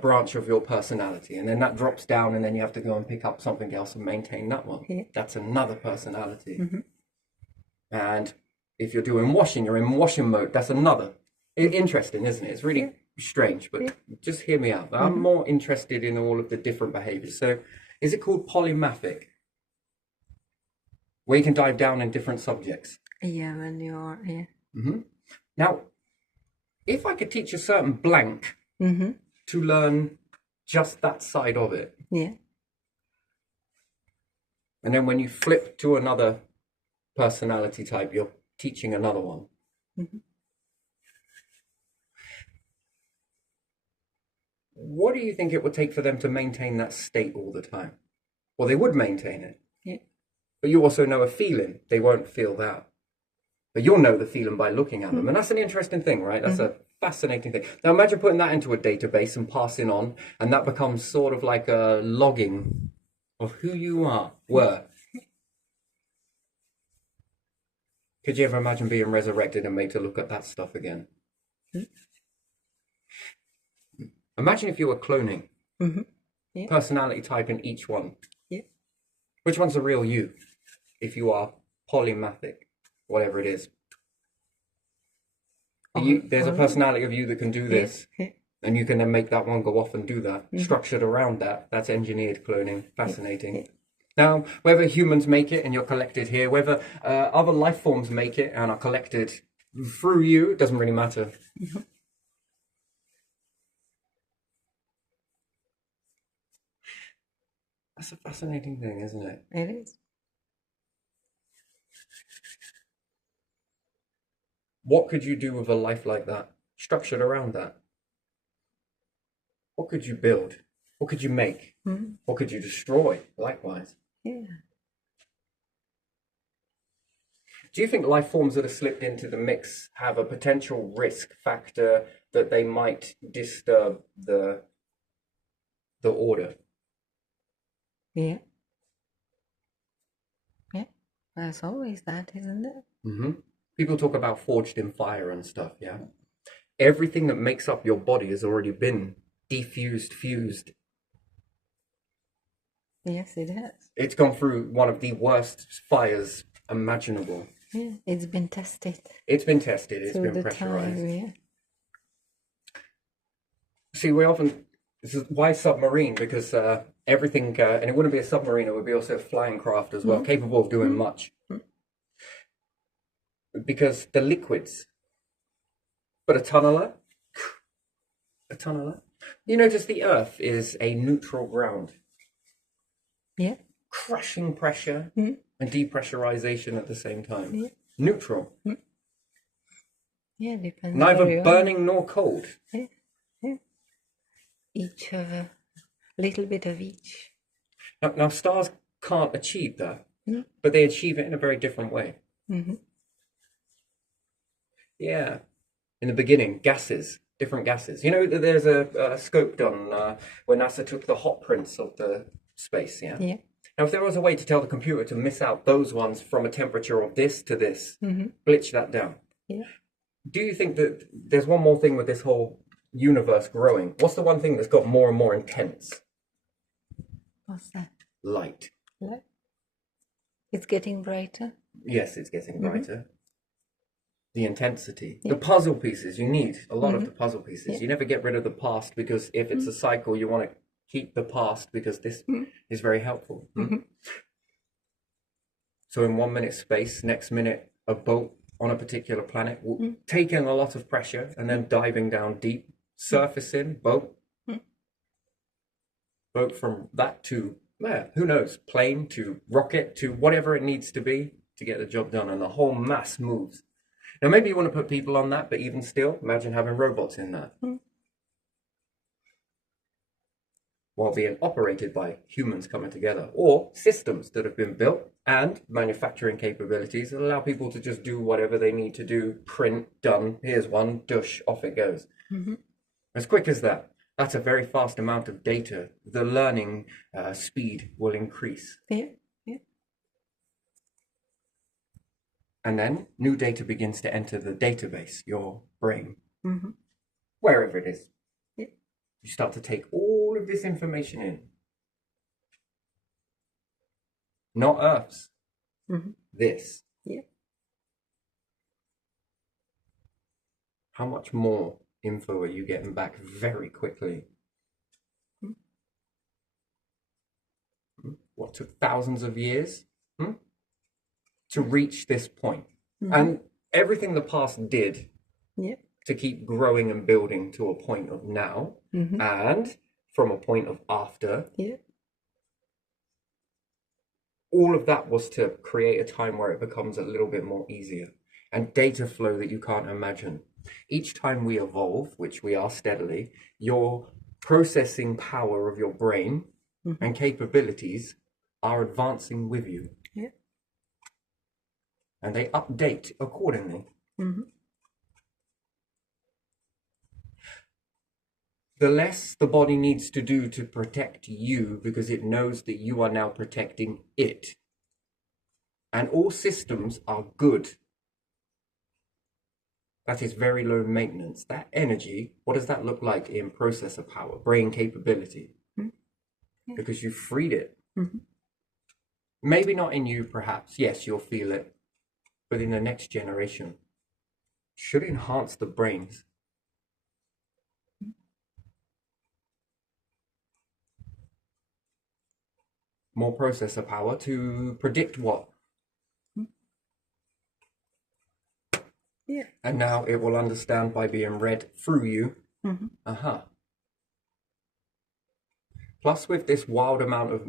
branch of your personality, and then that drops down, and then you have to go and pick up something else and maintain that one. That's another personality. And if you're doing washing, you're in washing mode. That's another. Interesting, isn't it? It's really strange, but just hear me out. I'm more interested in all of the different behaviors. So is it called polymathic, where you can dive down in different subjects? Yeah, when you are, yeah. Now, if I could teach a certain blank to learn just that side of it. Yeah. And then when you flip to another personality type, you're teaching another one. What do you think it would take for them to maintain that state all the time? Well, they would maintain it. Yeah. But you also know a feeling. They won't feel that. But you'll know the feeling by looking at them. And that's an interesting thing, right? That's a fascinating thing. Now imagine putting that into a database and passing on, and that becomes sort of like a logging of who you were. Could you ever imagine being resurrected and made to look at that stuff again? Imagine if you were cloning personality type in each one. Yeah. Which one's the real you? If you are polymathic, whatever it is. There's a personality of you that can do this, and you can then make that one go off and do that. Structured around that. That's engineered cloning. Fascinating. Now, whether humans make it and you're collected here, whether other life forms make it and are collected through you, it doesn't really matter. That's a fascinating thing, isn't it? It is. What could you do with a life like that, structured around that? What could you build? What could you make? What could you destroy, likewise? Yeah. Do you think life forms that are slipped into the mix have a potential risk factor that they might disturb the order? Yeah. Yeah. There's always that, isn't it? People talk about forged in fire and stuff, yeah? Everything that makes up your body has already been defused, fused. Yes, it has. It's gone through one of the worst fires imaginable. Yeah, it's been tested. It's been tested, it's been pressurized. Time, yeah. See, this is why submarine, because everything, and it wouldn't be a submarine, it would be also a flying craft as well, capable of doing much. Because the liquids, but a tunneler, you notice the earth is a neutral ground. Yeah. Crushing pressure and depressurization at the same time. Yeah. Neutral. Yeah, depends. Neither burning nor cold. Yeah. Yeah. Each little bit of each. Now stars can't achieve that, but they achieve it in a very different way. Yeah. In the beginning, different gases. You know, there's a scope done where NASA took the hot prints of the space, yeah? Yeah. Now, if there was a way to tell the computer to miss out those ones from a temperature of this to this, glitch that down. Yeah. Do you think that there's one more thing with this whole universe growing? What's the one thing that's got more and more intense? What's that? Light. Light. It's getting brighter. Yes, it's getting brighter. The intensity. The puzzle pieces, you need a lot of the puzzle pieces. You never get rid of the past, because if it's a cycle, you want to keep the past, because this is very helpful. So in 1 minute space, next minute a boat on a particular planet will taking a lot of pressure and then diving down deep, surfacing, boat, boat from that to, who knows, plane to rocket to whatever it needs to be to get the job done, and the whole mass moves. Now, maybe you want to put people on that, but even still, imagine having robots in that. While being operated by humans coming together, or systems that have been built and manufacturing capabilities that allow people to just do whatever they need to do, print, done, here's one, dush, off it goes. As quick as that. That's a very fast amount of data. The learning speed will increase. Yeah. And then new data begins to enter the database, your brain, wherever it is. Yeah. You start to take all of this information in. Not Earth's. This. Yeah. How much more info are you getting back very quickly? What took thousands of years to reach this point? And everything the past did to keep growing and building to a point of now, and from a point of after, all of that was to create a time where it becomes a little bit more easier, and data flow that you can't imagine. Each time we evolve, which we are steadily, your processing power of your brain and capabilities are advancing with you. And they update accordingly. The less the body needs to do to protect you, because it knows that you are now protecting it. And all systems are good. That is very low maintenance. That energy, what does that look like in processor power, brain capability? Because you freed it. Maybe not in you, perhaps. Yes, you'll feel it. But in the next generation, should enhance the brains. More processor power to predict what? And now it will understand by being read through you. Plus, with this wild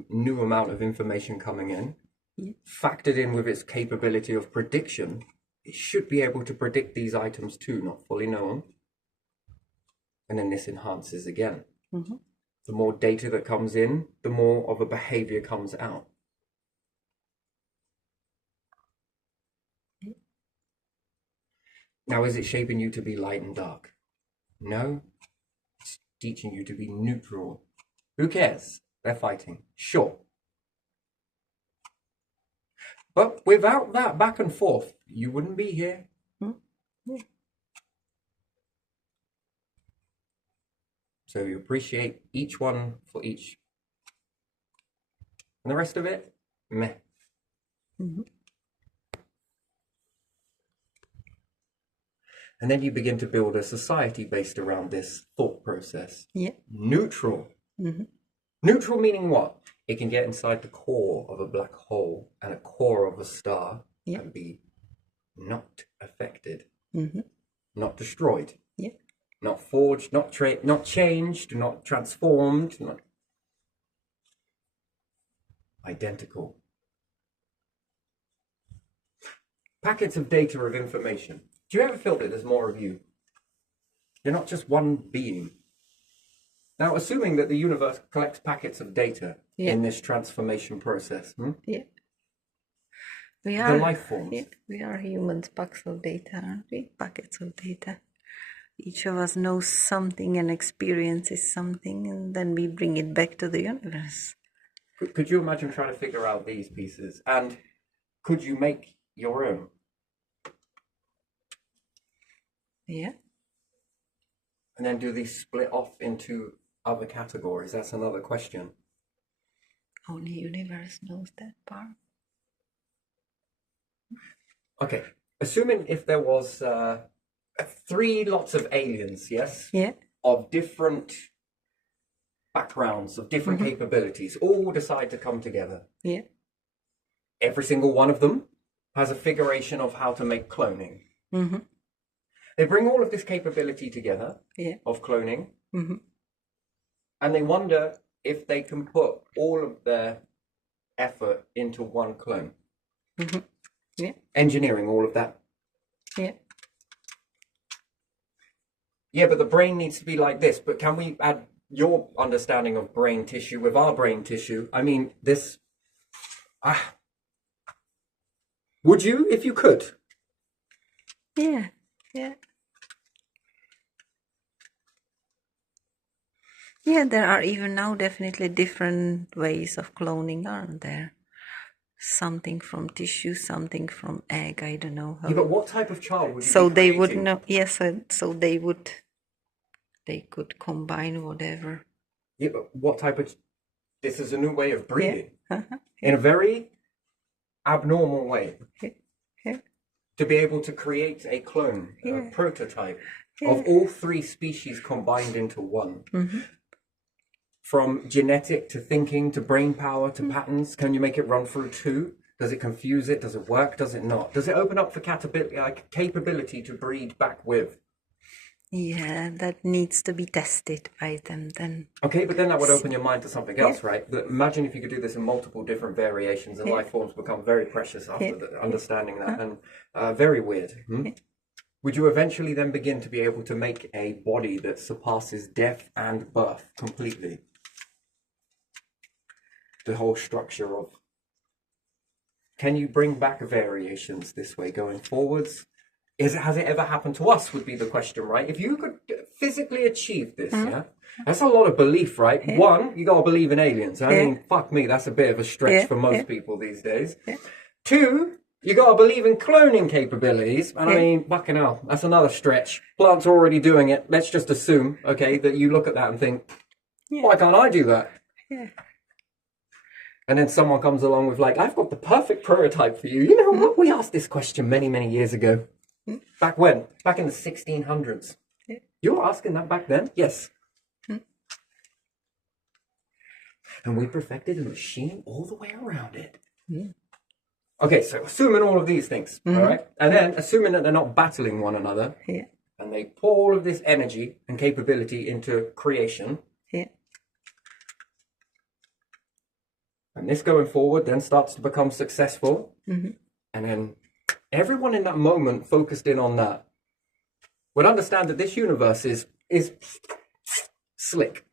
new amount of information coming in, factored in with its capability of prediction, it should be able to predict these items too, not fully know them. And then this enhances again. The more data that comes in, the more of a behavior comes out. Now, is it shaping you to be light and dark? No. It's teaching you to be neutral. Who cares? They're fighting. Sure. But without that back and forth, you wouldn't be here. So you appreciate each one for each. And the rest of it, meh. And then you begin to build a society based around this thought process. Neutral. Neutral meaning what? It can get inside the core of a black hole and a core of a star and be not affected, not destroyed, not forged, not changed, not transformed, not identical. Packets of data of information. Do you ever feel that there's more of you? You're not just one being. Now, assuming that the universe collects packets of data in this transformation process. We are, the life forms. We are humans, packs of data, aren't we? Packets of data. Each of us knows something and experiences something, and then we bring it back to the universe. Could you imagine trying to figure out these pieces? And could you make your own? And then do these split off into other categories? That's another question. Only universe knows that part. Okay, assuming if there was 3 lots of aliens, yes? Of different backgrounds, of different capabilities, all decide to come together. Every single one of them has a figuration of how to make cloning. They bring all of this capability together of cloning, and they wonder, if they can put all of their effort into one clone. Yeah. Engineering all of that. Yeah. Yeah, but the brain needs to be like this. But can we add your understanding of brain tissue with our brain tissue? I mean, this... would you, if you could? Yeah. Yeah. Yeah, there are even now definitely different ways of cloning, aren't there? Something from tissue, something from egg, I don't know how. Yeah, but what type of child would you So be they would creating? know, yes, so they could combine whatever. Yeah, but what type of... This is a new way of breeding. Uh-huh. In a very abnormal way. Yeah. To be able to create a clone, a prototype of all three species combined into one. From genetic to thinking to brain power to patterns, can you make it run through two? Does it confuse it? Does it work? Does it not? Does it open up for capability to breed back with? Yeah, that needs to be tested by them then. Okay, but then that would open your mind to something else, right? But imagine if you could do this in multiple different variations and life forms become very precious after understanding that and very weird. Would you eventually then begin to be able to make a body that surpasses death and birth completely? The whole structure of... Can you bring back variations this way going forwards? Has it ever happened to us would be the question, right? If you could physically achieve this, that's a lot of belief, right? One, you gotta believe in aliens. I mean, fuck me, that's a bit of a stretch for most people these days. Two, you gotta believe in cloning capabilities. And I mean, fucking hell, that's another stretch. Plants are already doing it. Let's just assume, okay, that you look at that and think, why can't I do that? And then someone comes along with like, I've got the perfect prototype for you. You know what? We asked this question many, many years ago. Back when? Back in the 1600s. You were asking that back then? Yes. And we perfected a machine all the way around it. Okay, so assuming all of these things, all right? And then assuming that they're not battling one another, and they pour all of this energy and capability into creation, and this going forward then starts to become successful, and then everyone in that moment focused in on that would understand that this universe is slick.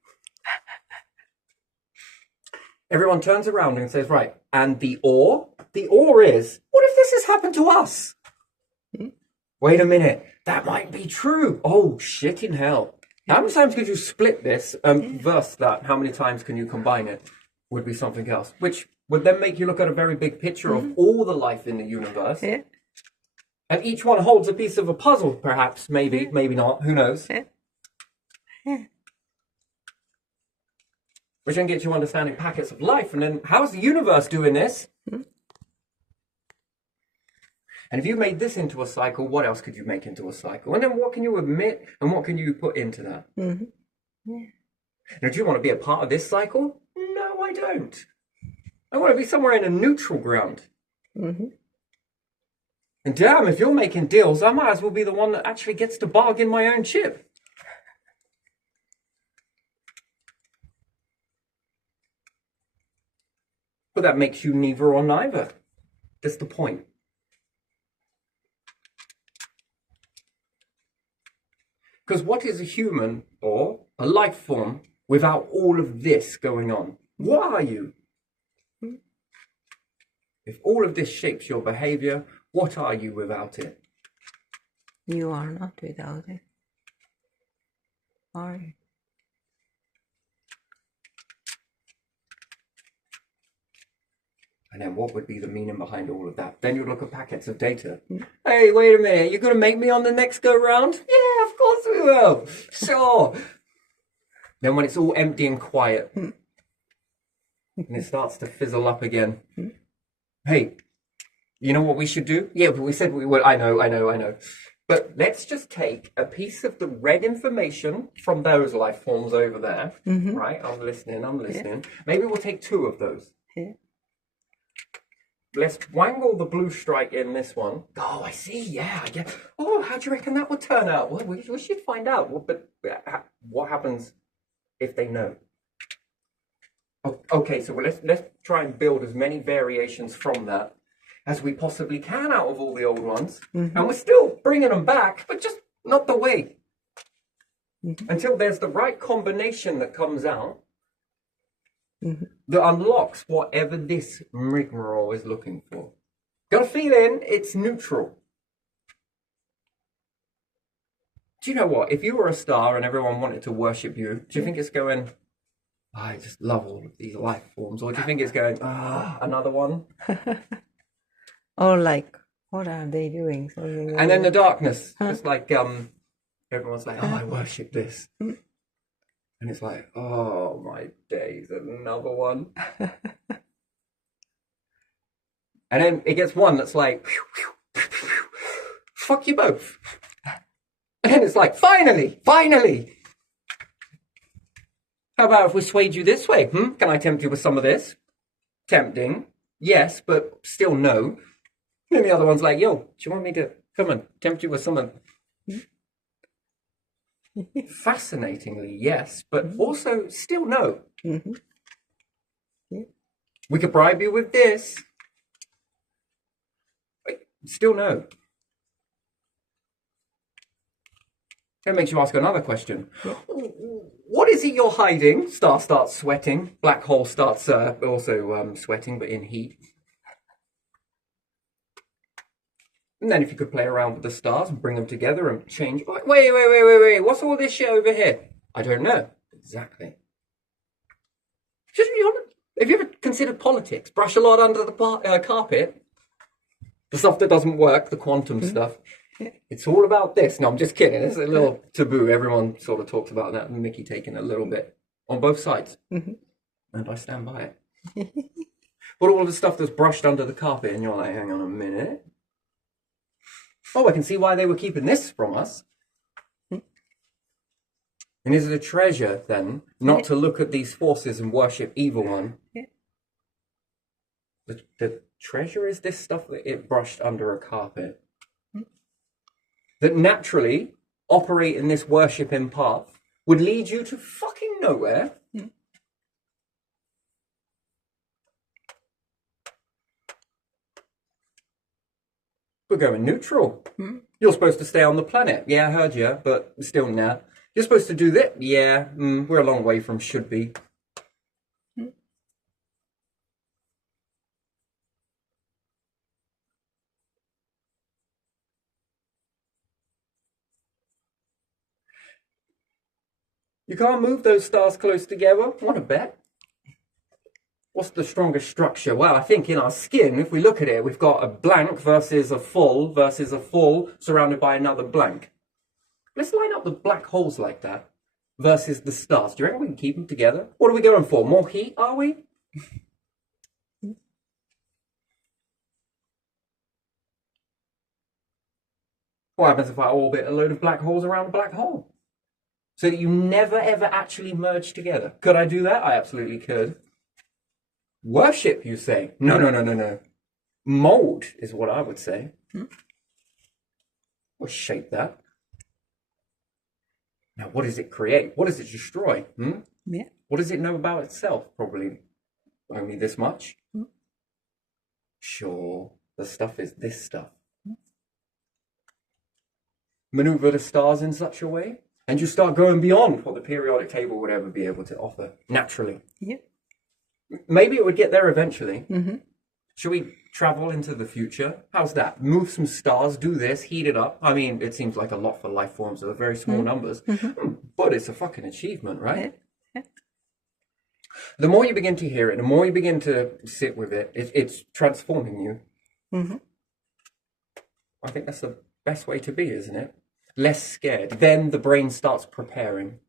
Everyone turns around and says, right, and the awe is, what if this has happened to us? Wait a minute, that might be true. Oh, shit in hell. How many times could you split this verse that? How many times can you combine it? Would be something else, which would then make you look at a very big picture of all the life in the universe. And each one holds a piece of a puzzle, perhaps, maybe, maybe not, who knows? Which then gets you understanding packets of life, and then how's the universe doing this? And if you made this into a cycle, what else could you make into a cycle? And then what can you admit, and what can you put into that? Now, do you want to be a part of this cycle? No, I don't. I want to be somewhere in a neutral ground. And damn, if you're making deals, I might as well be the one that actually gets to bargain my own chip. But that makes you neither or neither. That's the point. Because what is a human or a life form without all of this going on? What are you? If all of this shapes your behavior, what are you without it? You are not without it, are you? And then what would be the meaning behind all of that? Then you look at packets of data. Hey, wait a minute, you're going to make me on the next go round? Yeah, of course we will. Sure. Then when it's all empty and quiet, and it starts to fizzle up again. Hey, you know what we should do? Yeah, but we said we would. I know. But let's just take a piece of the red information from those life forms over there. Right? I'm listening. Yeah. Maybe we'll take two of those. Let's wangle the blue strike in this one. Oh, I see. Yeah, I get. Oh, how do you reckon that would turn out? Well, we should find out. Well, but what happens if they know? Okay, so let's try and build as many variations from that as we possibly can out of all the old ones, and we're still bringing them back, but just not the way. Until there's the right combination that comes out that unlocks whatever this rigmarole is looking for. Got a feeling it's neutral. Do you know what? If you were a star and everyone wanted to worship you, do you think it's going, I just love all of these life forms? Or do you think it's going, another one? Or like, what are they doing? So And then the darkness. It's like everyone's like, I worship this. And it's like, oh my days, another one. And then it gets one that's like, fuck you both. And then it's like, finally. How about if we swayed you this way? Can I tempt you with some of this? Tempting, yes, but still no. And the other one's like, yo, do you want me to come and tempt you with something? Fascinatingly, yes, but also still no. We could bribe you with this. Still no. That makes you ask another question. What is it you're hiding? Star starts sweating. Black hole starts also sweating, but in heat. And then if you could play around with the stars and bring them together and change... Wait. What's all this shit over here? I don't know. Exactly. Just be honest. Have you ever considered politics? Brush a lot under the carpet? The stuff that doesn't work, the quantum stuff. It's all about this. No, I'm just kidding. It's a little taboo. Everyone sort of talks about that. Mickey taking a little bit on both sides. And I stand by it. But all of the stuff that's brushed under the carpet and you're like, hang on a minute. Oh, I can see why they were keeping this from us. And is it a treasure, then, not to look at these forces and worship evil one? The treasure is this stuff that it brushed under a carpet. That naturally operate in this worshipping path would lead you to fucking nowhere. We're going neutral. You're supposed to stay on the planet. Yeah, I heard you, but still nah. You're supposed to do that. Yeah, we're a long way from should be. You can't move those stars close together. Want to bet? What's the strongest structure? Well, I think in our skin, if we look at it, we've got a blank versus a full surrounded by another blank. Let's line up the black holes like that versus the stars. Do you reckon we can keep them together? What are we going for? More heat, are we? What happens if I orbit a load of black holes around a black hole? So that you never ever actually merge together. Could I do that? I absolutely could. Worship, you say? No. Mold is what I would say. We'll shape that. Now, what does it create? What does it destroy? Yeah. What does it know about itself? Probably only this much. Sure, the stuff is this stuff. Maneuver the stars in such a way, and you start going beyond what the periodic table would ever be able to offer naturally. Yeah. Maybe it would get there eventually. Should we travel into the future? How's that? Move some stars, do this, heat it up. I mean, it seems like a lot for life forms of very small numbers, but it's a fucking achievement, right? Yeah. The more you begin to hear it, the more you begin to sit with it, it's transforming you. I think that's the best way to be, isn't it? Less scared. Then the brain starts preparing.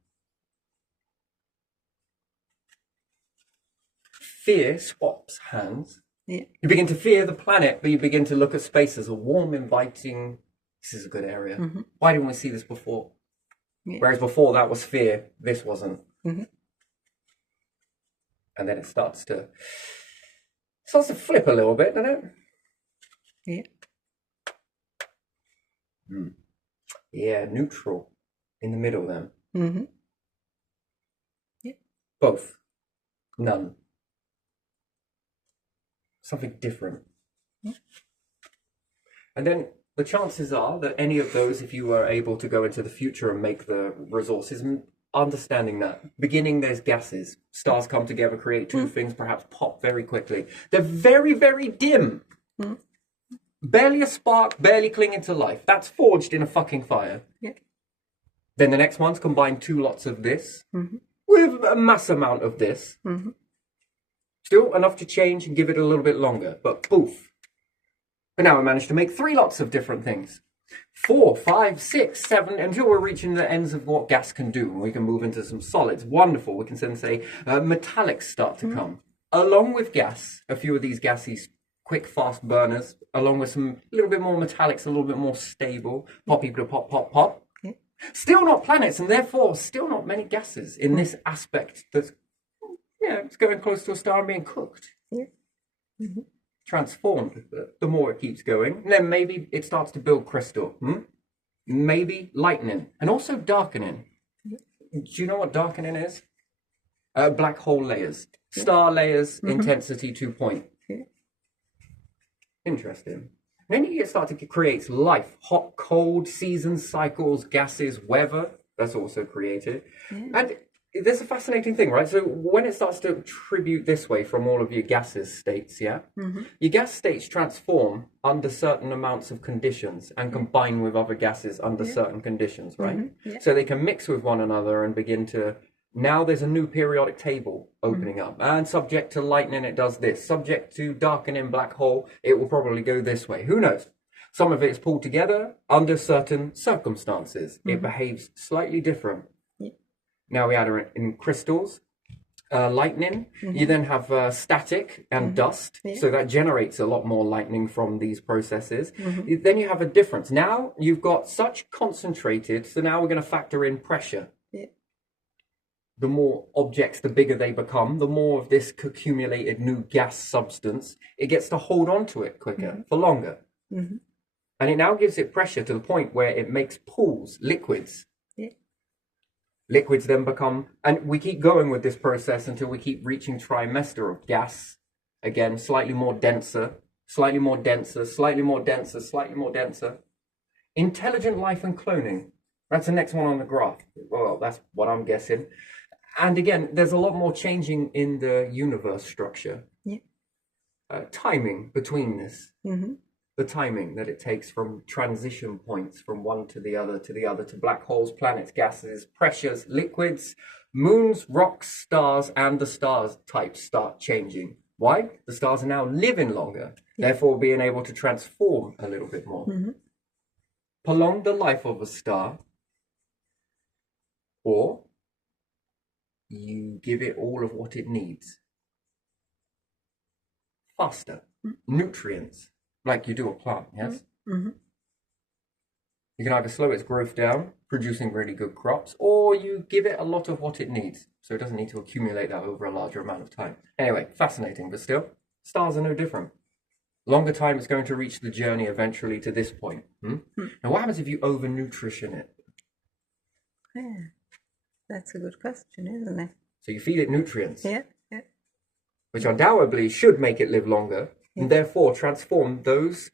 Fear swaps hands. Yeah. You begin to fear the planet, but you begin to look at space as a warm, inviting, this is a good area. Why didn't we see this before? Yeah. Whereas before that was fear, this wasn't. And then it starts to flip a little bit, doesn't it? Yeah. Yeah, neutral in the middle then. Yeah. Both. None. something different. And then the chances are that any of those, if you were able to go into the future and make the resources, understanding that, beginning there's gases, stars come together, create two things, perhaps pop very quickly. They're very, very dim. Barely a spark, barely clinging to life. That's forged in a fucking fire. Yeah. Then the next one's combine 2 lots of this with a mass amount of this. Still enough to change and give it a little bit longer, but poof. But now we managed to make 3 lots of different things. 4, 5, 6, 7, until we're reaching the ends of what gas can do. And we can move into some solids. Wonderful. We can then say metallics start to come. Along with gas, a few of these gassy, quick, fast burners, along with some little bit more metallics, a little bit more stable. Poppy, pop, pop, pop. Still not planets, and therefore still not many gases in this aspect that's, it's going close to a star and being cooked. Transformed the more it keeps going. And then maybe it starts to build crystal. Maybe lightning. And also darkening. Do you know what darkening is? Black hole layers. Star layers, intensity 2 point. Interesting. And then you start to create life. Hot, cold, seasons, cycles, gases, weather. That's also created. And there's a fascinating thing, right? So when it starts to attribute this way from all of your gases states, your gas states transform under certain amounts of conditions and combine with other gases under certain conditions, right? So they can mix with one another and begin to, now there's a new periodic table opening up, and subject to lightning it does this, subject to darkening black hole it will probably go this way. Who knows? Some of it is pulled together under certain circumstances. It behaves slightly different. Now we add in crystals, lightning. You then have static and dust. So that generates a lot more lightning from these processes. Then you have a difference. Now you've got such concentrated. So now we're going to factor in pressure. The more objects, the bigger they become, the more of this accumulated new gas substance, it gets to hold on to it quicker, for longer. And it now gives it pressure to the point where it makes pools, liquids. Liquids then become, and we keep going with this process until we keep reaching trimester of gas. Again, slightly more denser, slightly more denser, slightly more denser, slightly more denser. Intelligent life and cloning. That's the next one on the graph. Well, that's what I'm guessing. And again, there's a lot more changing in the universe structure. Timing between this. The timing that it takes from transition points from one to the other, to black holes, planets, gases, pressures, liquids, moons, rocks, stars, and the stars types start changing. Why? The stars are now living longer, therefore being able to transform a little bit more. Prolong the life of a star, or you give it all of what it needs. Faster. Nutrients. Like you do a plant, yes? You can either slow its growth down, producing really good crops, or you give it a lot of what it needs, so it doesn't need to accumulate that over a larger amount of time. Anyway, fascinating, but still, stars are no different. Longer time it's going to reach the journey eventually to this point. Now, what happens if you over-nutrition it? That's a good question, isn't it? So you feed it nutrients, Yeah. which undoubtedly should make it live longer, and therefore transform those,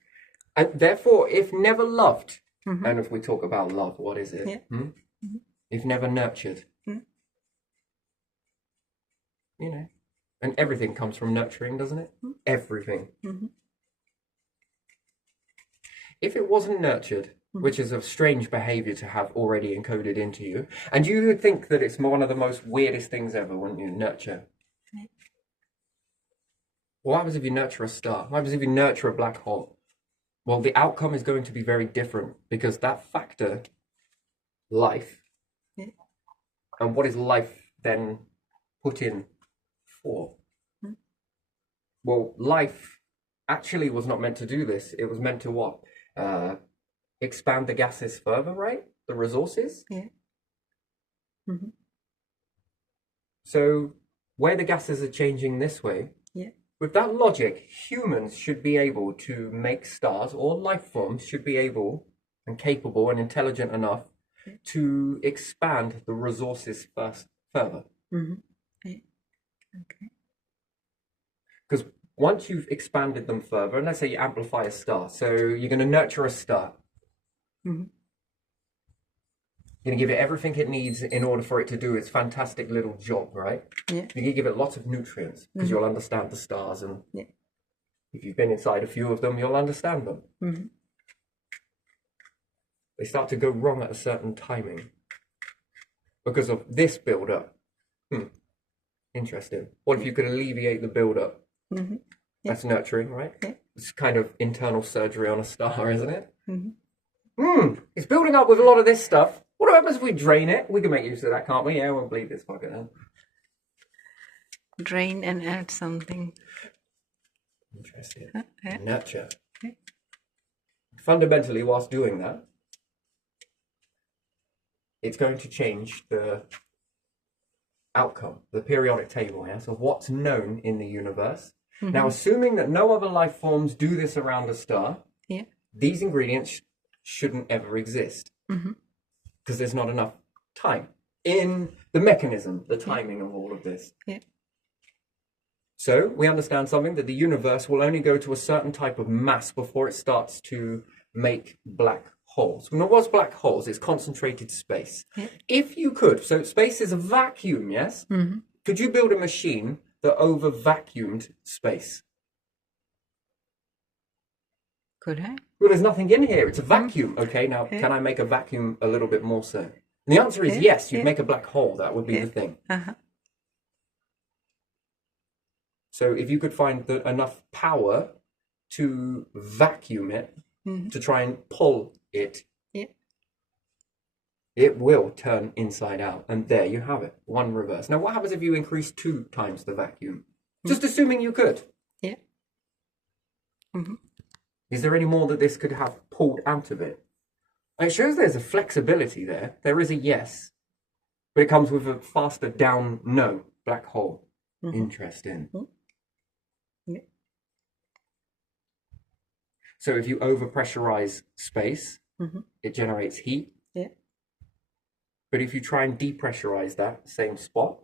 and therefore, if never loved, and if we talk about love, what is it? If never nurtured, and everything comes from nurturing, doesn't it? Everything. If it wasn't nurtured, which is a strange behavior to have already encoded into you, and you would think that it's one of the most weirdest things ever, wouldn't you? Nurture. What happens if you nurture a star? What happens if you nurture a black hole? Well, the outcome is going to be very different, because that factor, life, and what is life then put in for? Well, life actually was not meant to do this. It was meant to what? Expand the gases further, right? The resources? So where the gases are changing this way, with that logic, humans should be able to make stars, or life forms should be able and capable and intelligent enough to expand the resources further. Because once you've expanded them further, and let's say you amplify a star, so you're going to nurture a star. Mm-hmm. You're going to give it everything it needs in order for it to do its fantastic little job, right? Yeah. You're going to give it lots of nutrients because you'll understand the stars, and if you've been inside a few of them, you'll understand them. Mm-hmm. They start to go wrong at a certain timing because of this build-up. Interesting. What if you could alleviate the build-up? Mm-hmm. That's nurturing, right? Yeah. It's kind of internal surgery on a star, isn't it? Mm-hmm. It's building up with a lot of this stuff. What happens if we drain it? We can make use of that, can't we? Yeah, we'll bleed this fucker out. Drain and add something. Interesting. Yeah. Nurture. Okay. Fundamentally, whilst doing that, it's going to change the outcome, the periodic table here, so what's known in the universe. Now, assuming that no other life forms do this around a star, these ingredients shouldn't ever exist because there's not enough time in the mechanism, the timing of all of this. Yeah. So we understand something, that the universe will only go to a certain type of mass before it starts to make black holes. Now, what's black holes? It's concentrated space. Yeah. If you could, so space is a vacuum, yes? Could you build a machine that over vacuumed space? Could I? Well, there's nothing in here. It's a vacuum. Okay, now can I make a vacuum a little bit more so? And the answer is yes. You'd make a black hole. That would be the thing. So if you could find enough power to vacuum it, to try and pull it, it will turn inside out. And there you have it. One reverse. Now, what happens if you increase 2 times the vacuum? Just assuming you could. Yeah. Is there any more that this could have pulled out of it? It shows there's a flexibility there. There is a yes. But it comes with a faster down no. Black hole. Interesting. Yeah. So if you overpressurize space, it generates heat. Yeah. But if you try and depressurize that same spot,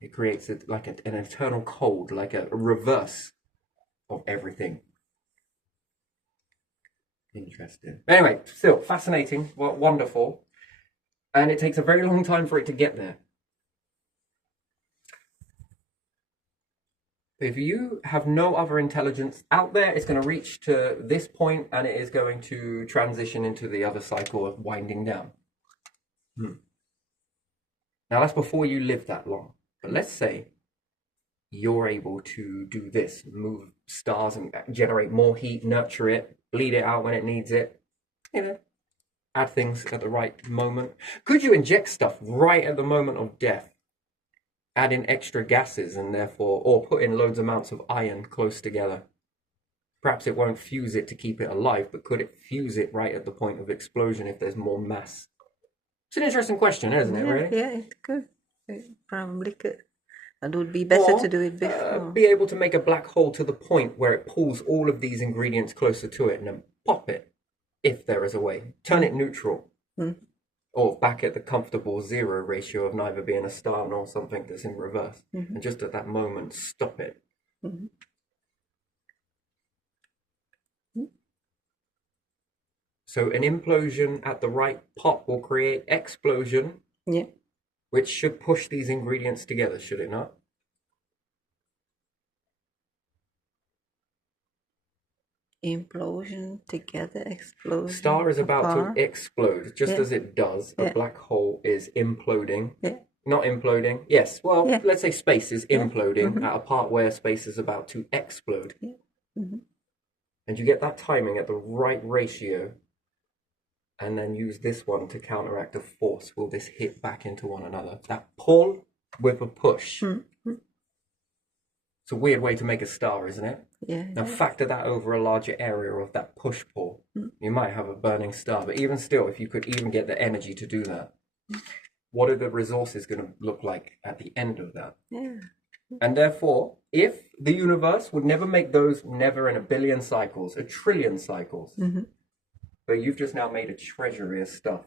it creates an eternal cold, like a reverse of everything. Interesting. Anyway, still fascinating, wonderful. And it takes a very long time for it to get there. If you have no other intelligence out there, it's going to reach to this point and it is going to transition into the other cycle of winding down. Now, that's before you live that long. But let's say you're able to do this, move stars and generate more heat, nurture it, bleed it out when it needs it, add things at the right moment. Could you inject stuff right at the moment of death? Add in extra gases and therefore, or put in loads amounts of iron close together. Perhaps it won't fuse it to keep it alive, but could it fuse it right at the point of explosion if there's more mass? It's an interesting question, isn't it, really? Yeah, it could. It probably could. It would be better to do it before. Be able to make a black hole to the point where it pulls all of these ingredients closer to it and then pop it, if there is a way. Turn it neutral. Or back at the comfortable 0 ratio of neither being a star nor something that's in reverse. And just at that moment, stop it. So an implosion at the right pop will create explosion, which should push these ingredients together, should it not? Implosion together, explosion. Star is about to explode, just as it does. A black hole is imploding. Not imploding. Yes, well, let's say space is imploding at a part where space is about to explode. And you get that timing at the right ratio, and then use this one to counteract the force. Will this hit back into one another? That pull with a push. It's a weird way to make a star, isn't it? Yeah. Now factor that over a larger area of that push-pull. You might have a burning star, but even still, if you could even get the energy to do that, what are the resources going to look like at the end of that? Yeah. And therefore, if the universe would never make those, never in a billion cycles, a trillion cycles, but you've just now made a treasury of stuff.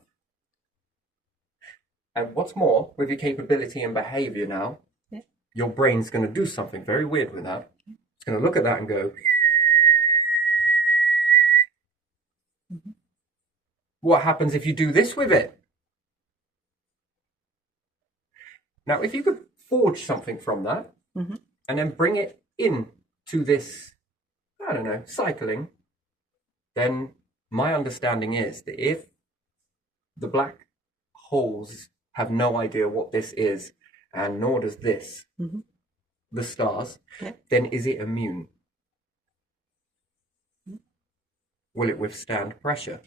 And what's more, with your capability and behavior now, your brain's going to do something very weird with that. It's going to look at that and go, what happens if you do this with it? Now, if you could forge something from that and then bring it in to this, I don't know, cycling, then my understanding is that if the black holes have no idea what this is, and nor does this, the stars, then is it immune? Will it withstand pressure?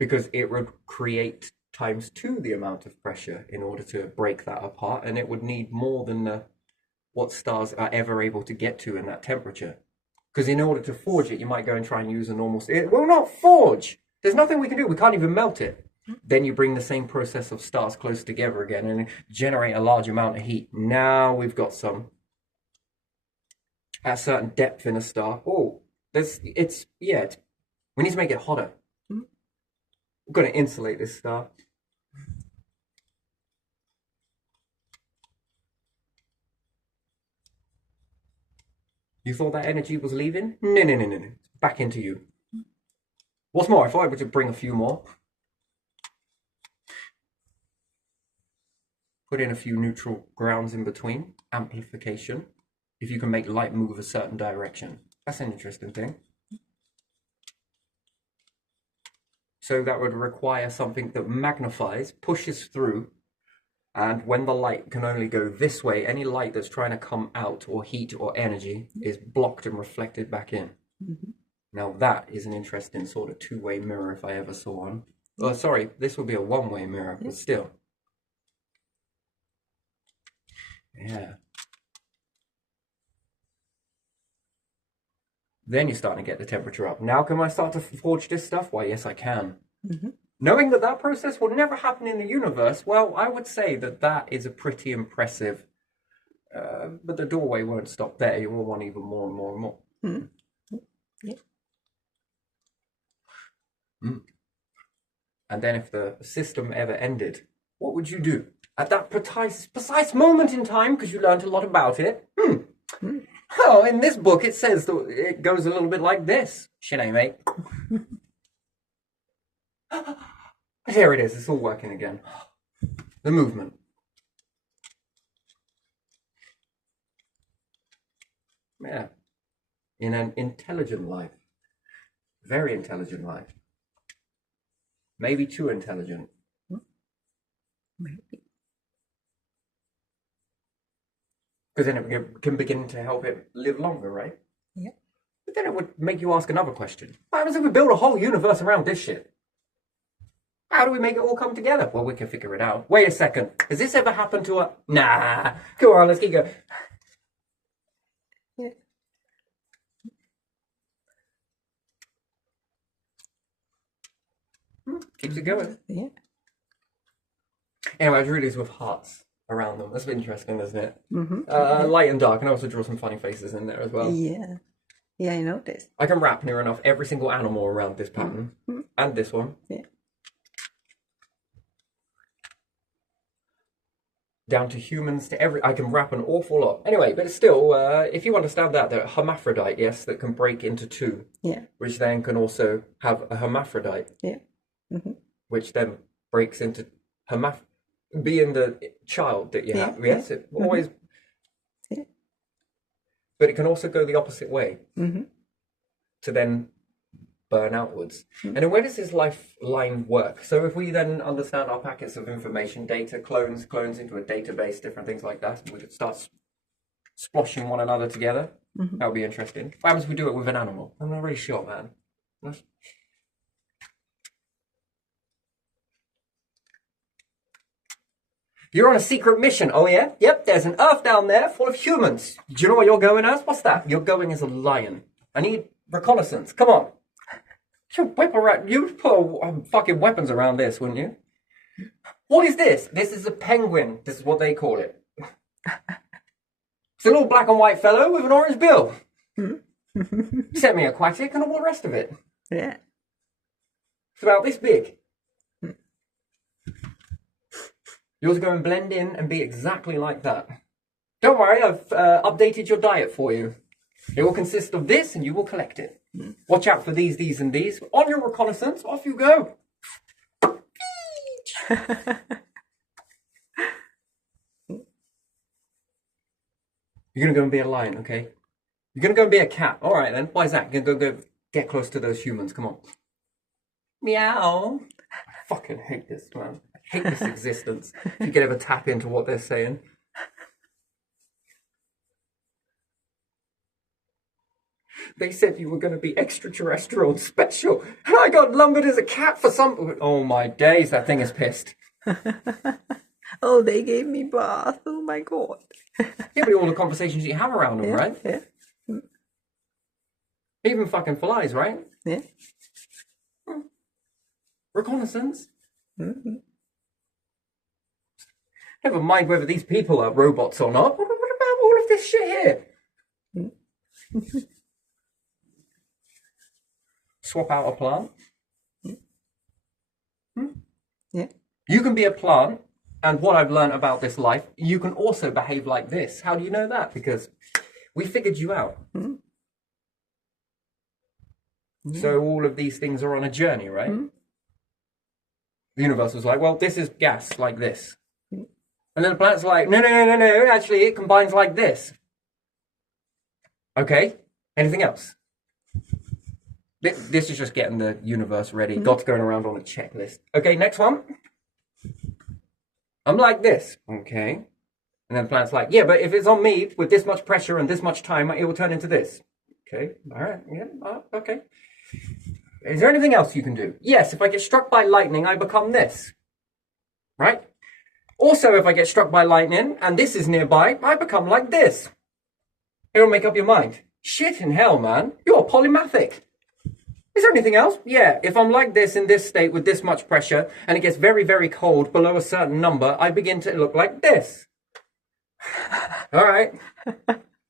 Because it would create ×2 the amount of pressure in order to break that apart, and it would need more than what stars are ever able to get to in that temperature. Because in order to forge it, you might go and try and use a normal... It will not forge! There's nothing we can do. We can't even melt it. Then you bring the same process of stars close together again and generate a large amount of heat. Now we've got some... At a certain depth in a star. Oh, we need to make it hotter. We're going to insulate this star. You thought that energy was leaving? No. Back into you. What's more, I thought I would bring a few more. Put in a few neutral grounds in between. Amplification. If you can make light move a certain direction. That's an interesting thing. So that would require something that magnifies, pushes through, and when the light can only go this way, any light that's trying to come out, or heat or energy, is blocked and reflected back in. Now that is an interesting sort of two-way mirror if I ever saw one. Oh, sorry, this would be a one-way mirror, but still. Yeah. Then you're starting to get the temperature up. Now can I start to forge this stuff? Why, yes, I can. Knowing that that process will never happen in the universe, well, I would say that that is a pretty impressive... but the doorway won't stop there. You will want even more and more and more. And then if the system ever ended, what would you do? At that precise moment in time, because you learned a lot about it. Oh, in this book it says that it goes a little bit like this. Shit, mate. Here it is. It's all working again. The movement. Yeah. In an intelligent life. Very intelligent life. Maybe too intelligent. Maybe. Because then it can begin to help it live longer, right? Yeah. But then it would make you ask another question. What happens if we build a whole universe around this shit? How do we make it all come together? Well, we can figure it out. Wait a second. Has this ever happened to a... Nah. Go on, let's keep going. Yeah. Keeps it going. Yeah. Anyway, I drew these with hearts around them. That's interesting, isn't it? Light and dark, and I also draw some funny faces in there as well. Yeah. Yeah, I noticed. I can wrap near enough every single animal around this pattern. And this one. Yeah. Down to humans, to every... I can wrap an awful lot. Anyway, but it's still, if you understand that, they're a hermaphrodite, yes, that can break into two. Yeah. Which then can also have a hermaphrodite. Yeah. Which then breaks into being the child that you have. Yes, it always... Yeah. But it can also go the opposite way. To then burn outwards. And then where does this lifeline work? So if we then understand our packets of information, data, clones into a database, different things like that, we could start sploshing one another together. That would be interesting. What happens if we do it with an animal? I'm not really sure, man. You're on a secret mission. Oh, yeah? Yep, there's an Earth down there full of humans. Do you know what you're going as? What's that? You're going as a lion. I need reconnaissance. Come on. You'd put fucking weapons around this, wouldn't you? What is this? This is a penguin. This is what they call it. It's a little black and white fellow with an orange bill. Semi-aquatic and all the rest of it. Yeah. It's about this big. Yours are going to blend in and be exactly like that. Don't worry, I've updated your diet for you. It will consist of this, and you will collect it. Watch out for these, and these. On your reconnaissance, off you go. You're going to go and be a lion, okay? You're going to go and be a cat. All right, then. Why is that? You're going to go get close to those humans. Come on. Meow. I fucking hate this, man. I hate this existence. If you could ever tap into what they're saying. They said you were going to be extraterrestrial and special, and I got lumbered as a cat for some... Oh, my days, that thing is pissed. Oh, they gave me bath. Oh, my God. Yeah, but all the conversations you have around them, right? Yeah. Even fucking flies, right? Yeah. Reconnaissance. Mm-hmm. Never mind whether these people are robots or not. What about all of this shit here? Swap out a plant. Yeah. You can be a plant, and what I've learned about this life, you can also behave like this. How do you know that? Because we figured you out. So all of these things are on a journey, right? The universe was like, well, this is gas, like this. And then the planet's like, no, actually it combines like this. Okay, anything else? This is just getting the universe ready. God's going around on a checklist. Okay, next one. I'm like this. Okay. And then the planet's like, yeah, but if it's on me with this much pressure and this much time, it will turn into this. Okay, all right, yeah, okay. Is there anything else you can do? Yes, if I get struck by lightning, I become this. Right? Also, if I get struck by lightning and this is nearby, I become like this. It'll make up your mind. Shit in hell, man. You're polymathic. Is there anything else? Yeah, if I'm like this in this state with this much pressure and it gets very, very cold below a certain number, I begin to look like this. All right.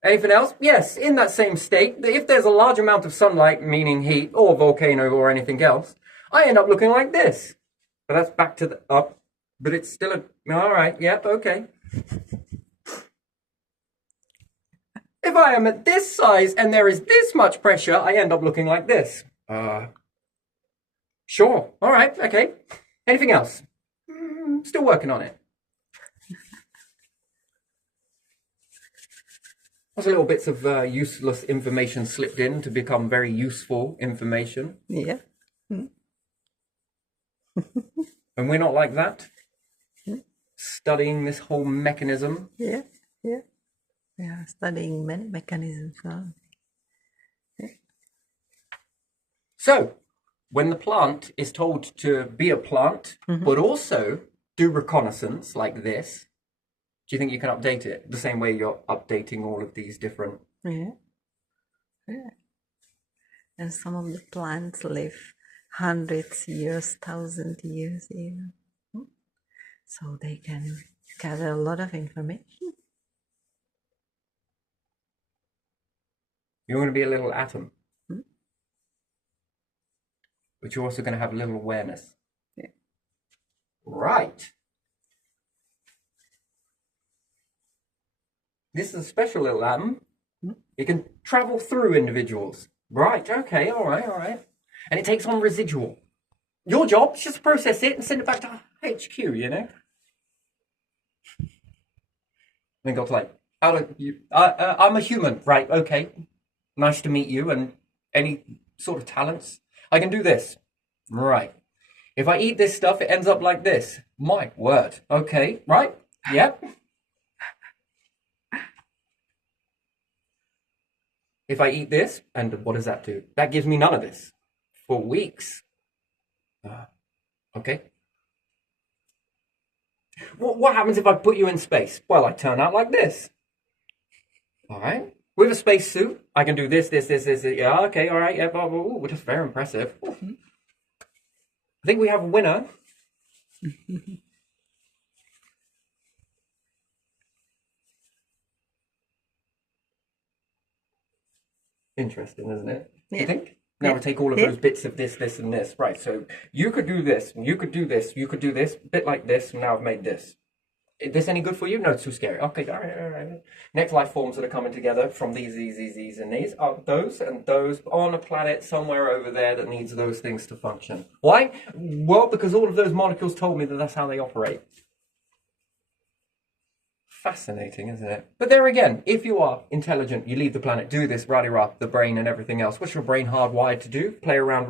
Anything else? Yes, in that same state, if there's a large amount of sunlight, meaning heat, or volcano, or anything else, I end up looking like this. But that's back to the up, but it's still a... All right, yep, okay. If I am at this size and there is this much pressure, I end up looking like this. Sure, all right, okay. Anything else? Still working on it. There's little bits of useless information slipped in to become very useful information. Yeah. And we're not like that. Studying this whole mechanism. Yeah. Yeah. We are studying many mechanisms now. So, when the plant is told to be a plant, but also do reconnaissance like this, do you think you can update it the same way you're updating all of these different... Yeah. Yeah. And some of the plants live hundreds years, 1,000 years even. So they can gather a lot of information. You're going to be a little atom. But you're also going to have a little awareness. Yeah. Right. This is a special little atom. It can travel through individuals. Right, okay, all right. And it takes on residual. Your job is just to process it and send it back to HQ, you know? Then God's like, I'm a human. Right, okay. Nice to meet you, and any sort of talents? I can do this. Right. If I eat this stuff, it ends up like this. My word. Okay, right? Yep. If I eat this, and what does that do? That gives me none of this for weeks. Okay. What happens if I put you in space? Well, I turn out like this. All right. With a space suit, I can do this. Yeah, okay, all right. Yeah, which is very impressive. I think we have a winner. Interesting, isn't it? Yeah. You think? Now we take all of those bits of this, this, and this. Right, so you could do this, and you could do this, you could do this, a bit like this, and now I've made this. Is this any good for you? No, it's too scary. Okay, all right, all right. Next life forms that are coming together from these, and these are those and those on a planet somewhere over there that needs those things to function. Why? Well, because all of those molecules told me that that's how they operate. Fascinating, isn't it? But there again, if you are intelligent, you leave the planet, do this, rah, the brain and everything else. What's your brain hardwired to do? Play around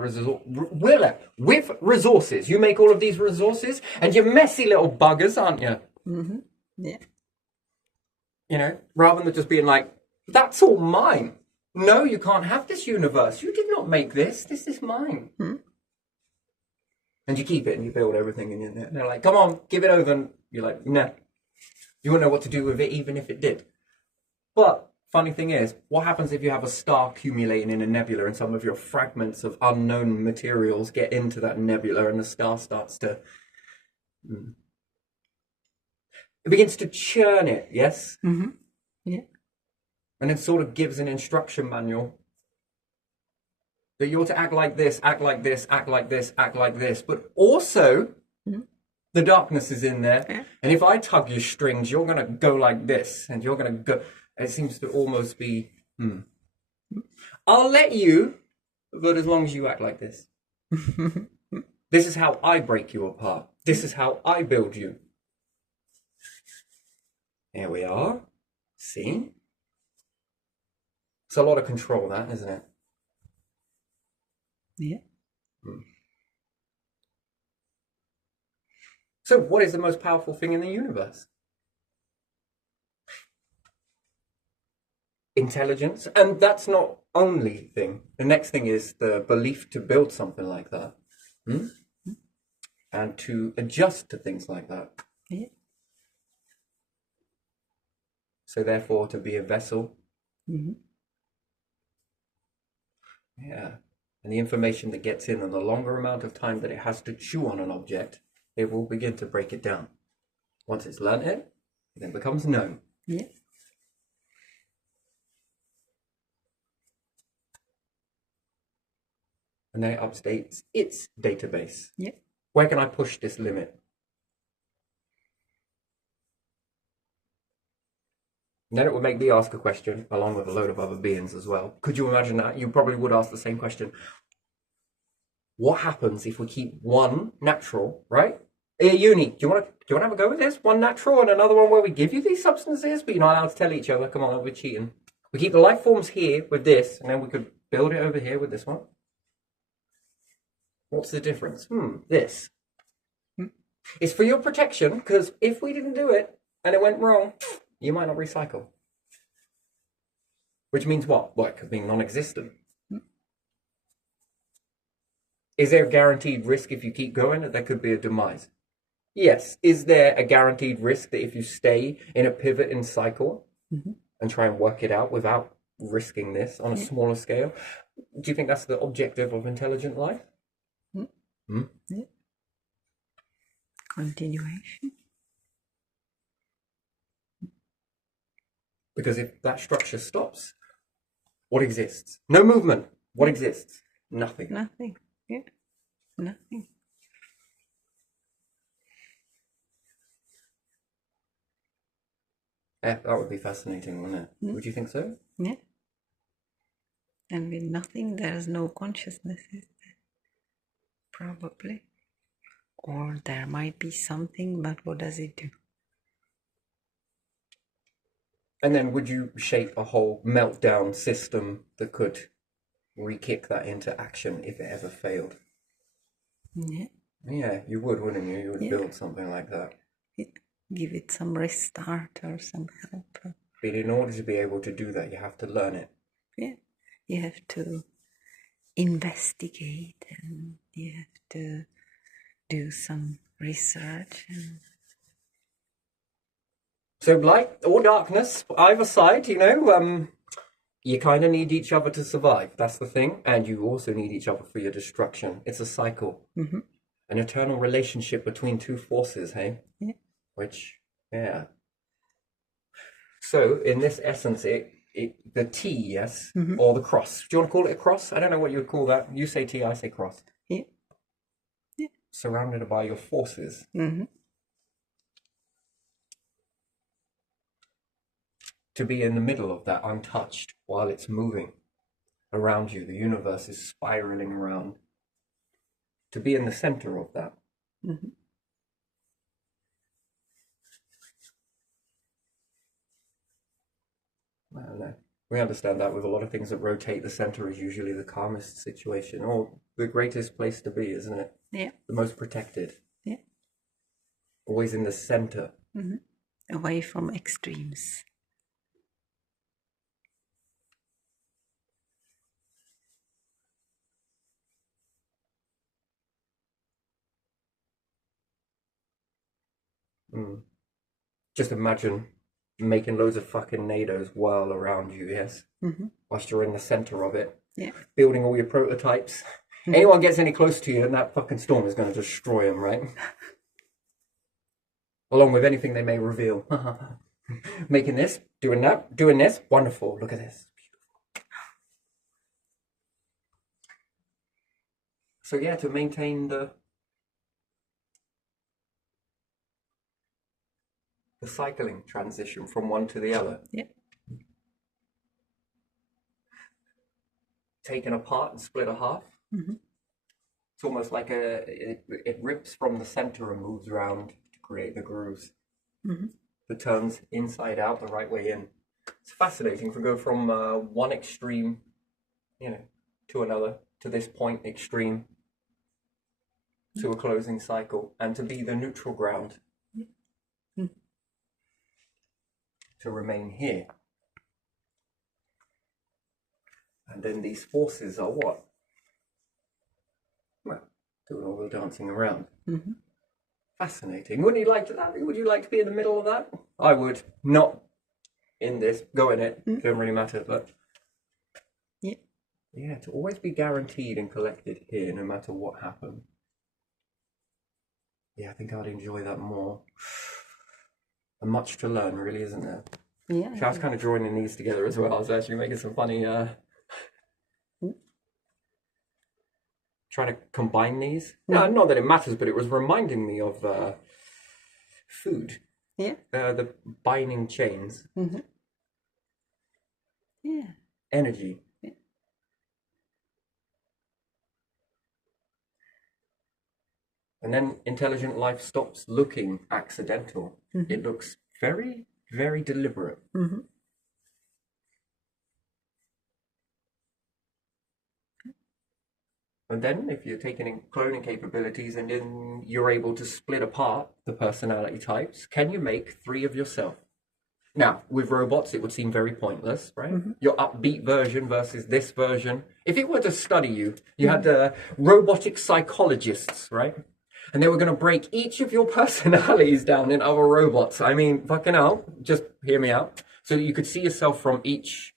with resources. You make all of these resources, and you're messy little buggers, aren't you? Mm-hmm. Yeah. You know, rather than just being like, that's all mine. No, you can't have this universe. You did not make this. This is mine. Hmm. And you keep it and you build everything in it. And they're like, come on, give it over. And you're like, nah. You wouldn't know what to do with it even if it did. But funny thing is, what happens if you have a star accumulating in a nebula and some of your fragments of unknown materials get into that nebula and the star starts to... It begins to churn it, yes? Mm-hmm. Yeah. And it sort of gives an instruction manual that you're to act like this, act like this, act like this, act like this. But also, the darkness is in there. Yeah. And if I tug your strings, you're going to go like this. And you're going to go... It seems to almost be... I'll let you, but as long as you act like this. This is how I break you apart. This is how I build you. Here we are. See? It's a lot of control, that, isn't it? Yeah. So what is the most powerful thing in the universe? Intelligence. And that's not only thing. The next thing is the belief to build something like that. And to adjust to things like that. Yeah. So therefore, to be a vessel. Mm-hmm. Yeah. And the information that gets in and the longer amount of time that it has to chew on an object, it will begin to break it down. Once it's learned it then becomes known. Yeah. And then it updates its database. Yeah. Where can I push this limit? And then it would make me ask a question, along with a load of other beings as well. Could you imagine that? You probably would ask the same question. What happens if we keep one natural, right? Hey, Uni, do you want to have a go with this? One natural and another one where we give you these substances, but you're not allowed to tell each other, come on, we're cheating. We keep the life forms here with this, and then we could build it over here with this one. What's the difference? This. It's for your protection, because if we didn't do it, and it went wrong, you might not recycle. Which means what? Well, it could mean non-existent. Is there a guaranteed risk if you keep going that there could be a demise? Yes. Is there a guaranteed risk that if you stay in a pivot in cycle and try and work it out without risking this on a smaller scale? Do you think that's the objective of intelligent life? Yeah. Continuation. Because if that structure stops, what exists? No movement. What exists? Nothing. Nothing. Yeah. Nothing. Yeah, that would be fascinating, wouldn't it? Would you think so? Yeah. And with nothing, there is no consciousness, is there? Probably. Or there might be something, but what does it do? And then would you shape a whole meltdown system that could re-kick that into action if it ever failed? Yeah. Yeah, you would, wouldn't you? You would build something like that. Yeah. Give it some restart or some help. But in order to be able to do that, you have to learn it. Yeah. You have to investigate and you have to do some research. So light or darkness, either side, you kind of need each other to survive. That's the thing. And you also need each other for your destruction. It's a cycle. An eternal relationship between two forces, hey? Yeah. Which, yeah. So in this essence, the T, yes, or the cross. Do you want to call it a cross? I don't know what you would call that. You say T, I say cross. Yeah. Yeah. Surrounded by your forces. to be in the middle of that untouched while it's moving around you. The universe is spiraling around. To be in the center of that. Mm-hmm. I don't know. We understand that with a lot of things that rotate, the center is usually the calmest situation or the greatest place to be, isn't it? Yeah. The most protected. Yeah. Always in the center. Mm-hmm. Away from extremes. Just imagine making loads of fucking NATOs whirl around you, yes? Mm-hmm. Whilst you're in the center of it. Yeah. Building all your prototypes. Anyone gets any close to you and that fucking storm is going to destroy them, right? Along with anything they may reveal. Making this, doing that, doing this. Wonderful. Look at this. So yeah, to maintain the cycling transition from one to the other. Yeah. Taken apart and split a half. Mm-hmm. It's almost like it rips from the center and moves around to create the grooves. Mm-hmm. That turns inside out the right way in. It's fascinating to go from one extreme, to another, to this point extreme, to a closing cycle, and to be the neutral ground. Mm-hmm. To remain here. And then these forces are what? Well, doing all the dancing around. Mm-hmm. Fascinating. Would you like to be in the middle of that? I would. Not in this. Go in it. Don't really matter. But yeah, to always be guaranteed and collected here, no matter what happens. Yeah, I think I'd enjoy that more. And much to learn, really, isn't there? Yeah. I was kind of joining these together as well. I was actually making some funny. Trying to combine these. Not that it matters, but it was reminding me of food. Yeah. The binding chains. Mm-hmm. Yeah. Energy. Yeah. And then intelligent life stops looking accidental. Mm-hmm. It looks very, very deliberate. Mm-hmm. And then if you're taking in cloning capabilities and then you're able to split apart the personality types, can you make 3 of yourself? Now, with robots, it would seem very pointless, right? Mm-hmm. Your upbeat version versus this version. If it were to study you, you had robotic psychologists, right? And they were going to break each of your personalities down in other robots. I mean, fucking hell, just hear me out. So that you could see yourself from each.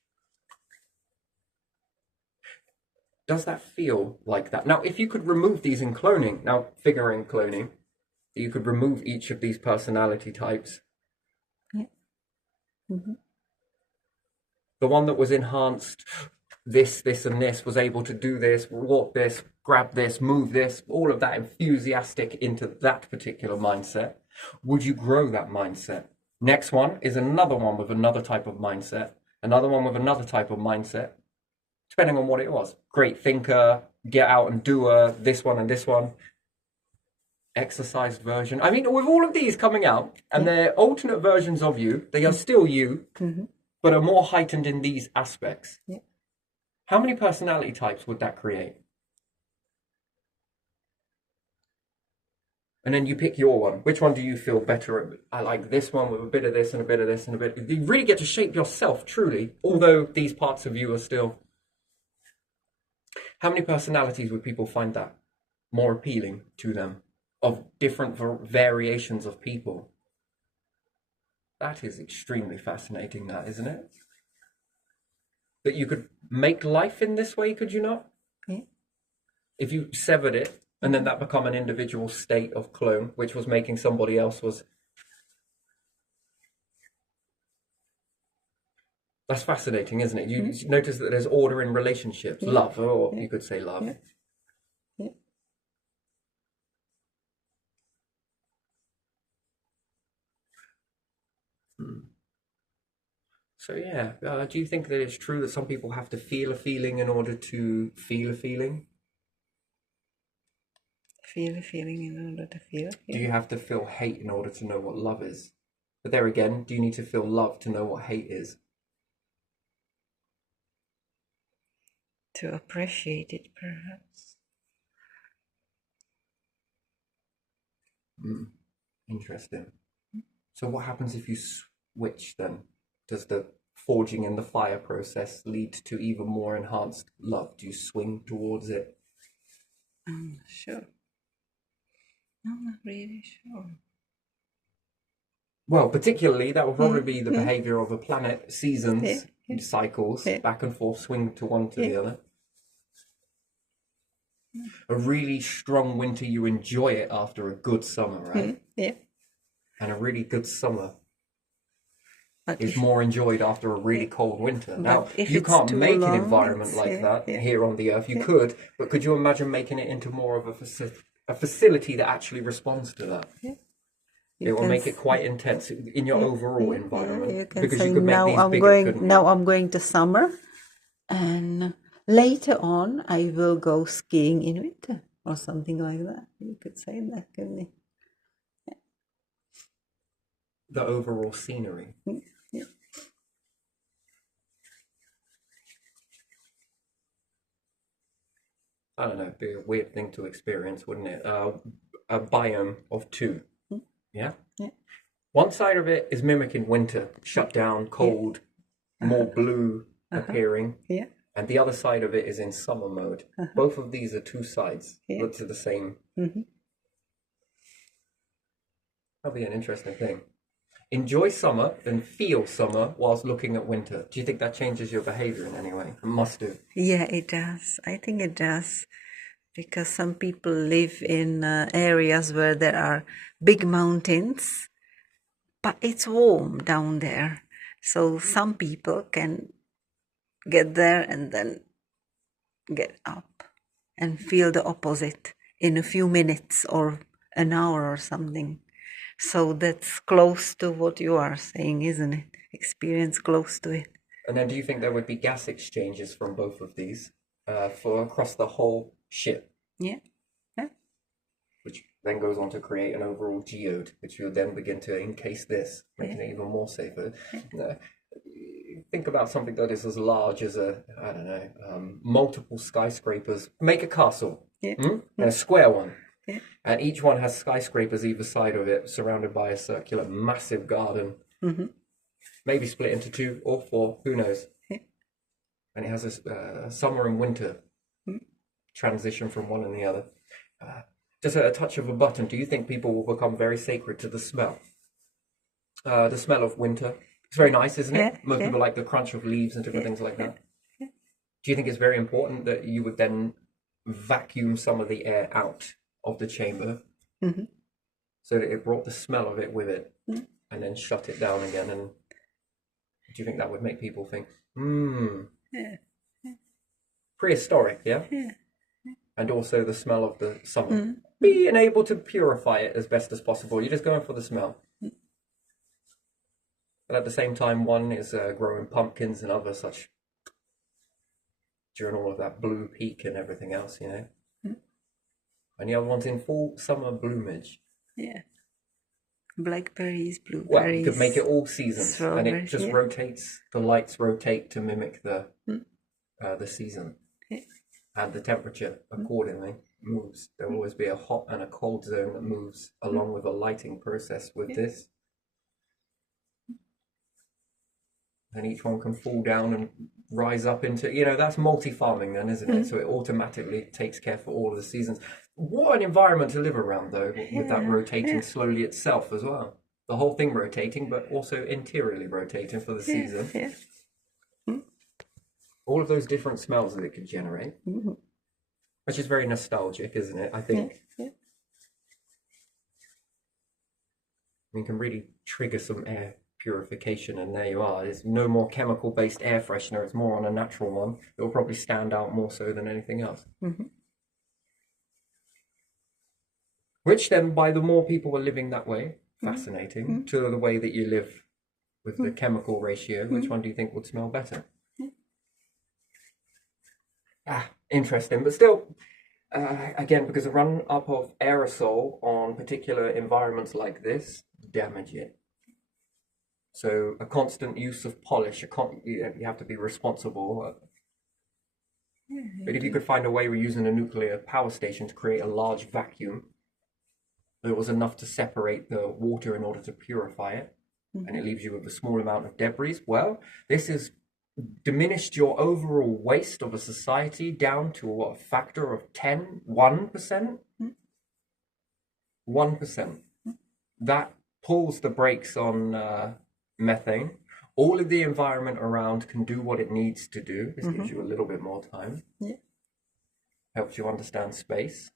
Does that feel like that? Now, if you could remove these in cloning, now figuring cloning, you could remove each of these personality types. Yeah. Mm-hmm. The one that was enhanced, this, and this, was able to do this, walk this, grab this, move this, all of that enthusiastic into that particular mindset. Would you grow that mindset? Next one is another one with another type of mindset, another one with another type of mindset. Depending on what it was. Great thinker, get out and doer, this one and this one. Exercised version. I mean, with all of these coming out, and they're alternate versions of you, they are still you, but are more heightened in these aspects. Yeah. How many personality types would that create? And then you pick your one. Which one do you feel better at? I like this one with a bit of this and a bit of this and a bit. You really get to shape yourself, truly, although these parts of you are still. How many personalities would people find that more appealing to them of different variations of people? That is extremely fascinating, that, isn't it? That you could make life in this way, could you not? Yeah. If you severed it and then that become an individual state of clone, which was making somebody else was. That's fascinating, isn't it? You notice that there's order in relationships, love, or you could say love. Yeah. Yeah. So yeah, do you think that it's true that some people have to feel a feeling in order to feel a feeling? Feel a feeling in order to feel a Do feeling. you have to feel hate in order to know what love is? But there again, do you need to feel love to know what hate is? To appreciate it, perhaps. Interesting. So what happens if you switch then? Does the forging in the fire process lead to even more enhanced love? Do you swing towards it? I'm not sure. I'm not really sure. Well, particularly that will probably be the behavior of a planet, seasons, cycles, Yeah. back and forth, swing to one to the other. A really strong winter, you enjoy it after a good summer, right? Yeah. And a really good summer But is if, more enjoyed after a really cold winter. Now, if you it's can't too make an long, environment it's- like yeah, that yeah. here on the Earth. You could, but could you imagine making it into more of a facility that actually responds to that? You It will can make it quite intense in your overall yeah, environment you can because say you could make now these I'm bigger, going couldn't you? now I'm going to summer, and later on I will go skiing in winter or something like that. You could say that, couldn't you? The overall scenery. Yeah. I don't know, it'd be a weird thing to experience, wouldn't it? A biome of two. Yeah? Yeah. One side of it is mimicking winter, shut down, cold, more blue appearing. Yeah. And the other side of it is in summer mode. Both of these are two sides, but to the same. That'll be an interesting thing. Enjoy summer and feel summer whilst looking at winter. Do you think that changes your behavior in any way? It must do. Yeah, it does. I think it does. Because some people live in areas where there are big mountains, but it's warm down there. So some people can get there and then get up and feel the opposite in a few minutes or an hour or something. So that's close to what you are saying, isn't it? Experience close to it. And then do you think there would be gas exchanges from both of these for across the whole ship, Yeah. Yeah. which then goes on to create an overall geode, which will then begin to encase this, making it even more safer? Think about something that is as large as I don't know, multiple skyscrapers. Make a castle, Yeah. and a square one. Yeah. And each one has skyscrapers either side of it, surrounded by a circular, massive garden. Maybe split into 2 or 4, who knows? Yeah. And it has a summer and winter transition from one and the other. Just at a touch of a button, do you think people will become very sacred to the smell? The smell of winter. It's very nice, isn't it? Yeah, Most yeah. people like the crunch of leaves and different things like that. Do you think it's very important that you would then vacuum some of the air out of the chamber so that it brought the smell of it with it and then shut it down again? And do you think that would make people think, Yeah. prehistoric, yeah? Yeah. And also the smell of the summer. Being able to purify it as best as possible. You're just going for the smell. But at the same time, one is growing pumpkins and other such during all of that blue peak and everything else, you know? And the other one's in full summer bloomage. Yeah. Blackberries, blueberries. Well, you could make it all seasons, and it strawberries, just yeah. rotates. The lights rotate to mimic the season, Yeah. and the temperature accordingly moves. There will always be a hot and a cold zone that moves along with a lighting process with this, and each one can fall down and rise up into. That's multi-farming, then, isn't it? So it automatically takes care for all of the seasons. What an environment to live around, though, with that rotating slowly itself as well. The whole thing rotating, but also interiorly rotating for the season. Yeah. All of those different smells that it could generate, which is very nostalgic, isn't it? I think. Yeah. You can really trigger some air purification, and there you are. There's no more chemical-based air freshener. It's more on a natural one. It will probably stand out more so than anything else. Which then, by the more people are living that way, fascinating, to the way that you live with the chemical ratio, which one do you think would smell better? Interesting, but still, again, because the run up of aerosol on particular environments like this damage it. So a constant use of polish, you have to be responsible. But if you could find a way we're using a nuclear power station to create a large vacuum that was enough to separate the water in order to purify it, and it leaves you with a small amount of debris, well, this has diminished your overall waste of a society down to a factor of 1%? 1%. That pulls the brakes on methane. All of the environment around can do what it needs to do. This gives you a little bit more time. Yeah. Helps you understand space.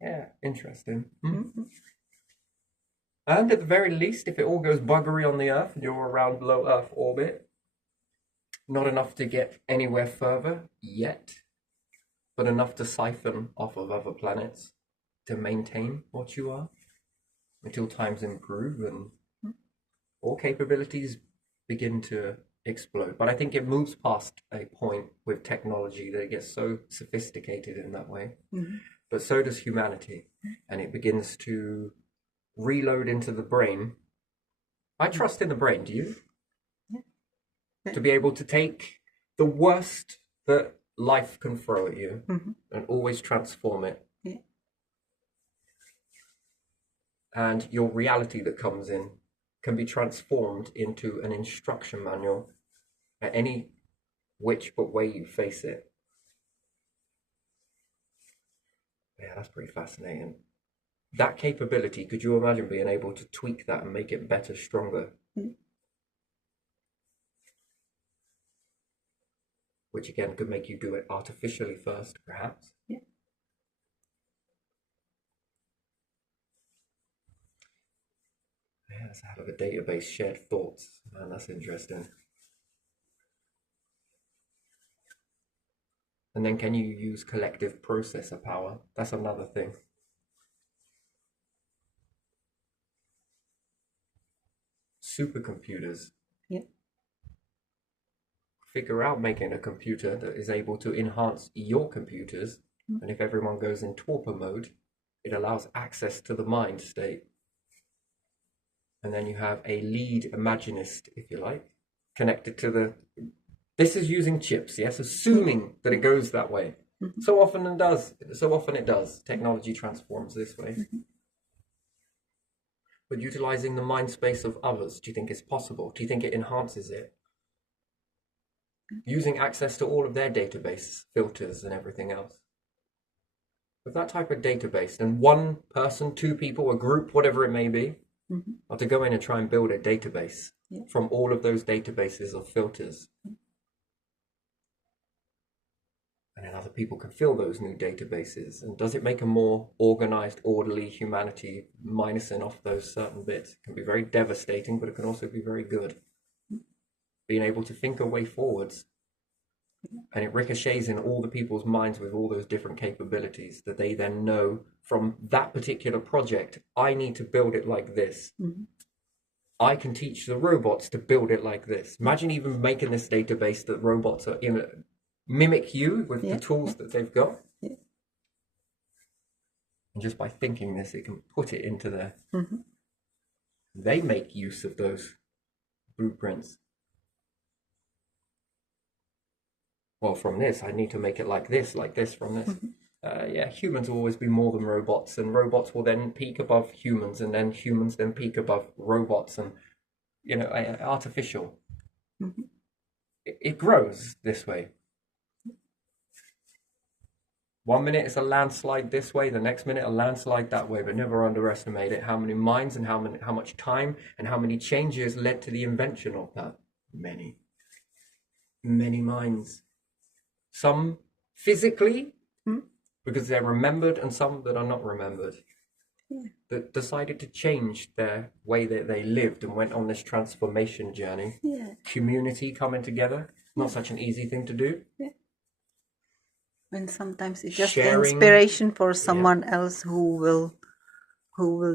Yeah, interesting. And at the very least, if it all goes buggery on the Earth and you're around low Earth orbit, not enough to get anywhere further yet, but enough to siphon off of other planets to maintain what you are until times improve and all capabilities begin to explode. But I think it moves past a point with technology that it gets so sophisticated in that way. But so does humanity, and it begins to reload into the brain. I trust in the brain, do you? Yeah. To be able to take the worst that life can throw at you and always transform it. Yeah. And your reality that comes in can be transformed into an instruction manual at any which but way you face it. Yeah, that's pretty fascinating. That capability, could you imagine being able to tweak that and make it better, stronger? Which again could make you do it artificially first, perhaps. Yeah. Yeah, that's a hell of a database, shared thoughts. Man, that's interesting. And then can you use collective processor power? That's another thing. Supercomputers. Yeah. Figure out making a computer that is able to enhance your computers. And if everyone goes in torpor mode, it allows access to the mind state. And then you have a lead imaginist, if you like, connected to the... This is using chips, yes, assuming that it goes that way. So often it does. Technology transforms this way. But utilizing the mind space of others, do you think it's possible? Do you think it enhances it? Using access to all of their database filters and everything else. With that type of database, then one person, two people, a group, whatever it may be, are to go in and try and build a database from all of those databases of filters. And then other people can fill those new databases. And does it make a more organized, orderly humanity, minusing off those certain bits? It can be very devastating, but it can also be very good. Being able to think a way forwards. And it ricochets in all the people's minds with all those different capabilities that they then know from that particular project, I need to build it like this. I can teach the robots to build it like this. Imagine even making this database that robots are mimic you with the tools that they've got. Yeah. And just by thinking this, it can put it into their... They make use of those blueprints. Well, from this, I need to make it like this from this. Humans will always be more than robots, and robots will then peak above humans, and then humans then peak above robots, and, artificial. It grows this way. 1 minute it's a landslide this way, the next minute a landslide that way, but never underestimate it. How many minds and how much time and how many changes led to the invention of that? Many minds. Some physically, because they're remembered, and some that are not remembered. That decided to change their way that they lived and went on this transformation journey. Community coming together, not such an easy thing to do. And sometimes it's just sharing. inspiration for someone else who will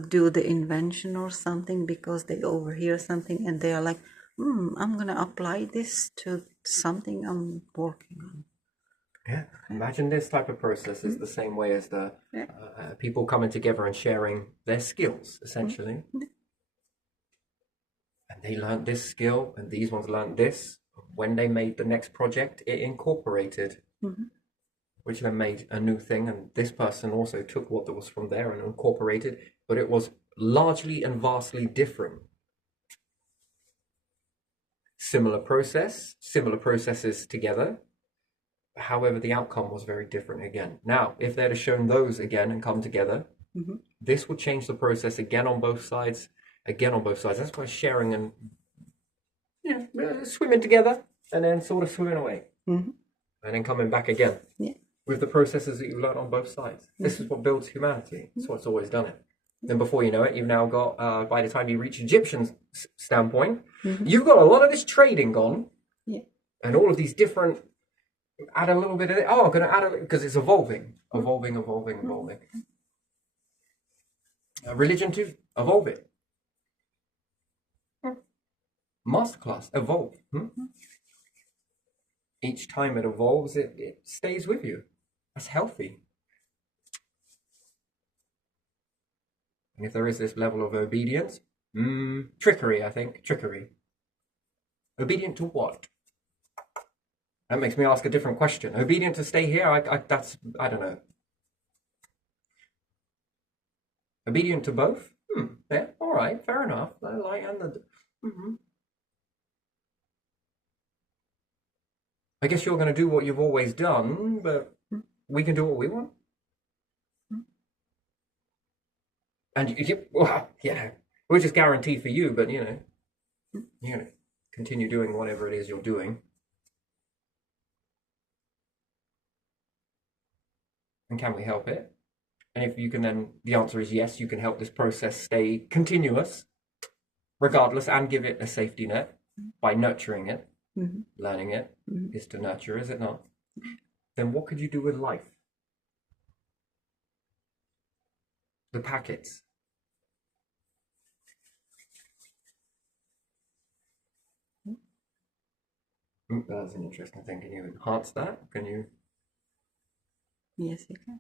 do the invention or something, because they overhear something and they are like, I'm gonna apply this to something I'm working on. Yeah, imagine this type of process is the same way as the people coming together and sharing their skills, essentially. And they learned this skill, and these ones learned this. When they made the next project, it incorporated, which then made a new thing. And this person also took what was from there and incorporated, but it was largely and vastly different. Similar process, similar processes together. However, the outcome was very different again. Now, if they'd have shown those again and come together, this would change the process again on both sides. That's why sharing and swimming together and then sort of swimming away. And then coming back again with the processes that you've learned on both sides. This is what builds humanity. That's what's always done it. Then before you know it, you've now got, by the time you reach Egyptian standpoint, you've got a lot of this trading gone. And all of these different, add a little bit of it. Oh, I'm going to add it because it's evolving. Religion too, evolve it. Masterclass, evolve. Each time it evolves, it stays with you. That's healthy. And if there is this level of obedience, trickery, I think. Trickery. Obedient to what? That makes me ask a different question. Obedient to stay here? I don't know. Obedient to both? Yeah, all right, fair enough. I like I guess you're going to do what you've always done, but we can do what we want. And we'll just guarantee for you, but you're going to continue doing whatever it is you're doing. And can we help it? And if you can, then the answer is yes, you can help this process stay continuous, regardless, and give it a safety net by nurturing it. Learning it is to nurture, is it not? Then what could you do with life? The packets. That's an interesting thing. Can you enhance that? Can you? Yes, you can.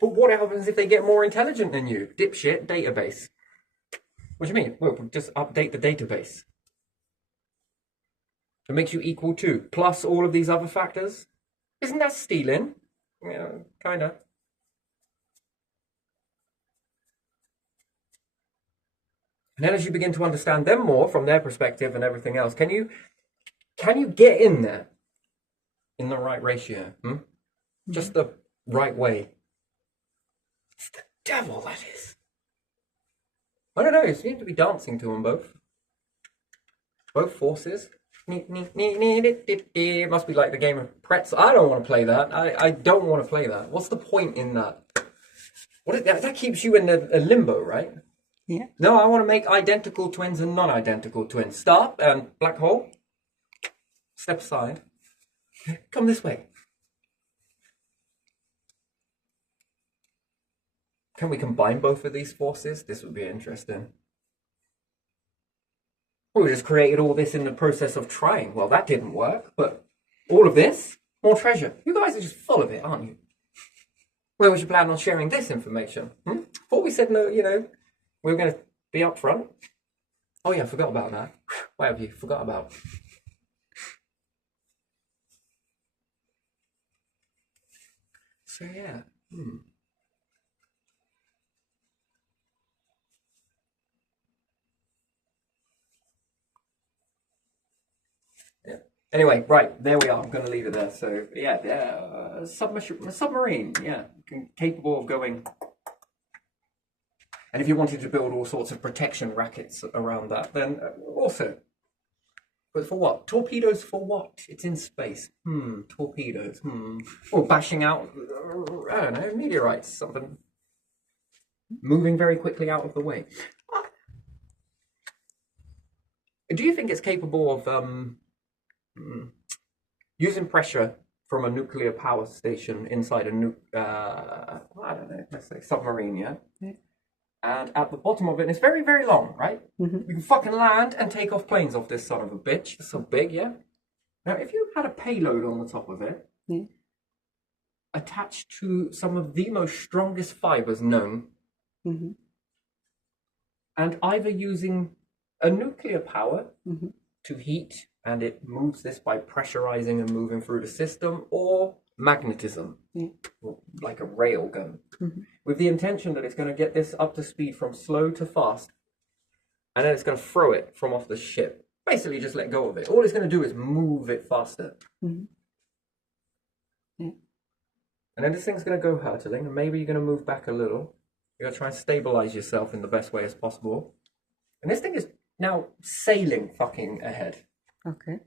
But what happens if they get more intelligent than you? Dipshit database. What do you mean? Well, just update the database. It makes you equal to, plus all of these other factors. Isn't that stealing? Yeah, kind of. And then as you begin to understand them more from their perspective and everything else, can you get in there in the right ratio? Just the right way. It's the devil, that is. I don't know, it seems to be dancing to them both. Both forces. It must be like the game of pretzel. I don't want to play that. I don't want to play that. What's the point in that? That keeps you in a limbo, right? Yeah. No, I want to make identical twins and non-identical twins. Stop and black hole. Step aside. Come this way. Can we combine both of these forces? This would be interesting. We just created all this in the process of trying. Well, that didn't work, but all of this, more treasure. You guys are just full of it, aren't you? Where was you planning on sharing this information? Thought we said no, we were going to be upfront. Oh yeah, I forgot about that. What have you forgot about? So yeah. Yeah. Anyway, right, there we are. I'm going to leave it there. So yeah, submarine, capable of going. And if you wanted to build all sorts of protection rackets around that, then also. But for what? Torpedoes for what? It's in space. Torpedoes. Or bashing out, I don't know, meteorites, something. Moving very quickly out of the way. Do you think it's capable of using pressure from a nuclear power station inside I don't know, let's say submarine, yeah? And at the bottom of it, and it's very, very long, right? You can fucking land and take off planes off this son of a bitch. It's so big, yeah? Now, if you had a payload on the top of it, attached to some of the most strongest fibers known, and either using a nuclear power to heat, and it moves this by pressurizing and moving through the system, or magnetism, like a rail gun, with the intention that it's going to get this up to speed from slow to fast, and then it's going to throw it from off the ship. Basically, just let go of it. All it's going to do is move it faster. And then this thing's going to go hurtling, and maybe you're going to move back a little. You're going to try and stabilize yourself in the best way as possible. And this thing is now sailing fucking ahead. Okay.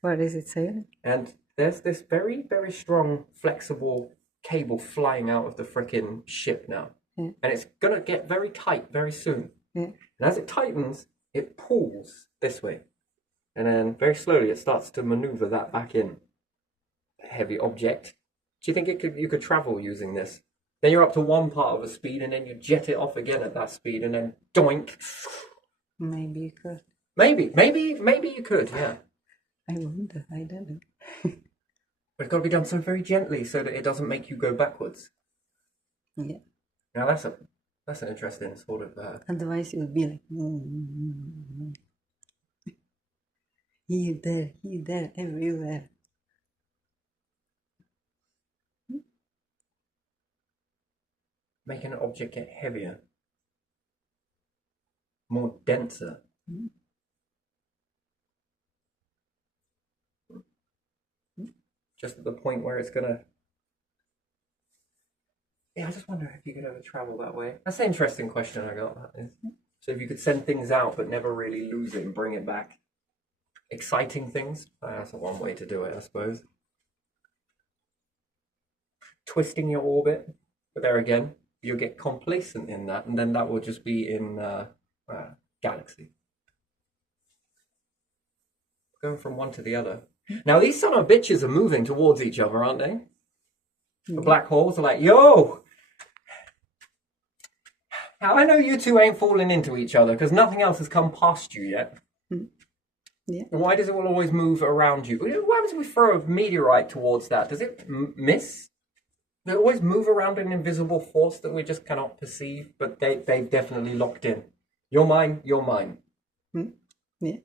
Where is it sailing? And there's this very, very strong, flexible cable flying out of the frickin' ship now. And it's going to get very tight very soon. And as it tightens, it pulls this way. And then very slowly it starts to maneuver that back in. A heavy object. Do you think you could travel using this? Then you're up to one part of a speed, and then you jet it off again at that speed, and then doink. Maybe you could. Maybe you could, yeah. I wonder. I don't know. But it's got to be done so very gently so that it doesn't make you go backwards. Yeah. Now that's an interesting sort of. Otherwise, you'll be like here, there, everywhere. Making an object get heavier, more denser. Just at the point where it's gonna. Yeah, I just wonder if you could ever travel that way. That's an interesting question I got. That is. So if you could send things out but never really lose it and bring it back. Exciting things. That's one way to do it, I suppose. Twisting your orbit, but there again, you'll get complacent in that, and then that will just be in galaxy. Going from one to the other. Now these son of bitches are moving towards each other, aren't they? The black holes are like, yo! Now I know you two ain't falling into each other because nothing else has come past you yet. Yeah. Why does it always move around you? What happens if we throw a meteorite towards that? Does it miss? They always move around an invisible force that we just cannot perceive, but they've definitely locked in. You're mine, you're mine. Yeah.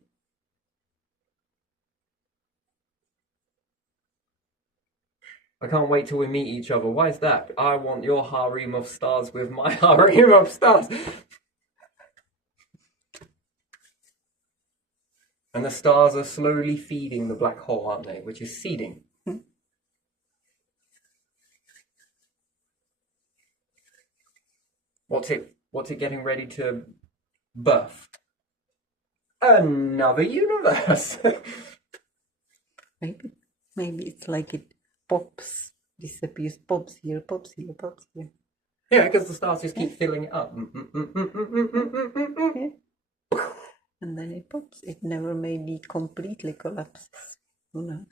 I can't wait till we meet each other. Why is that? I want your harem of stars with my harem of stars. And the stars are slowly feeding the black hole, aren't they? Which is seeding. What's it getting ready to birth? Another universe. Maybe it's like it pops, disappears, pops here, pops here, pops here. Yeah, because the stars just keep filling it up. And then it pops. It never maybe completely collapses. Who knows?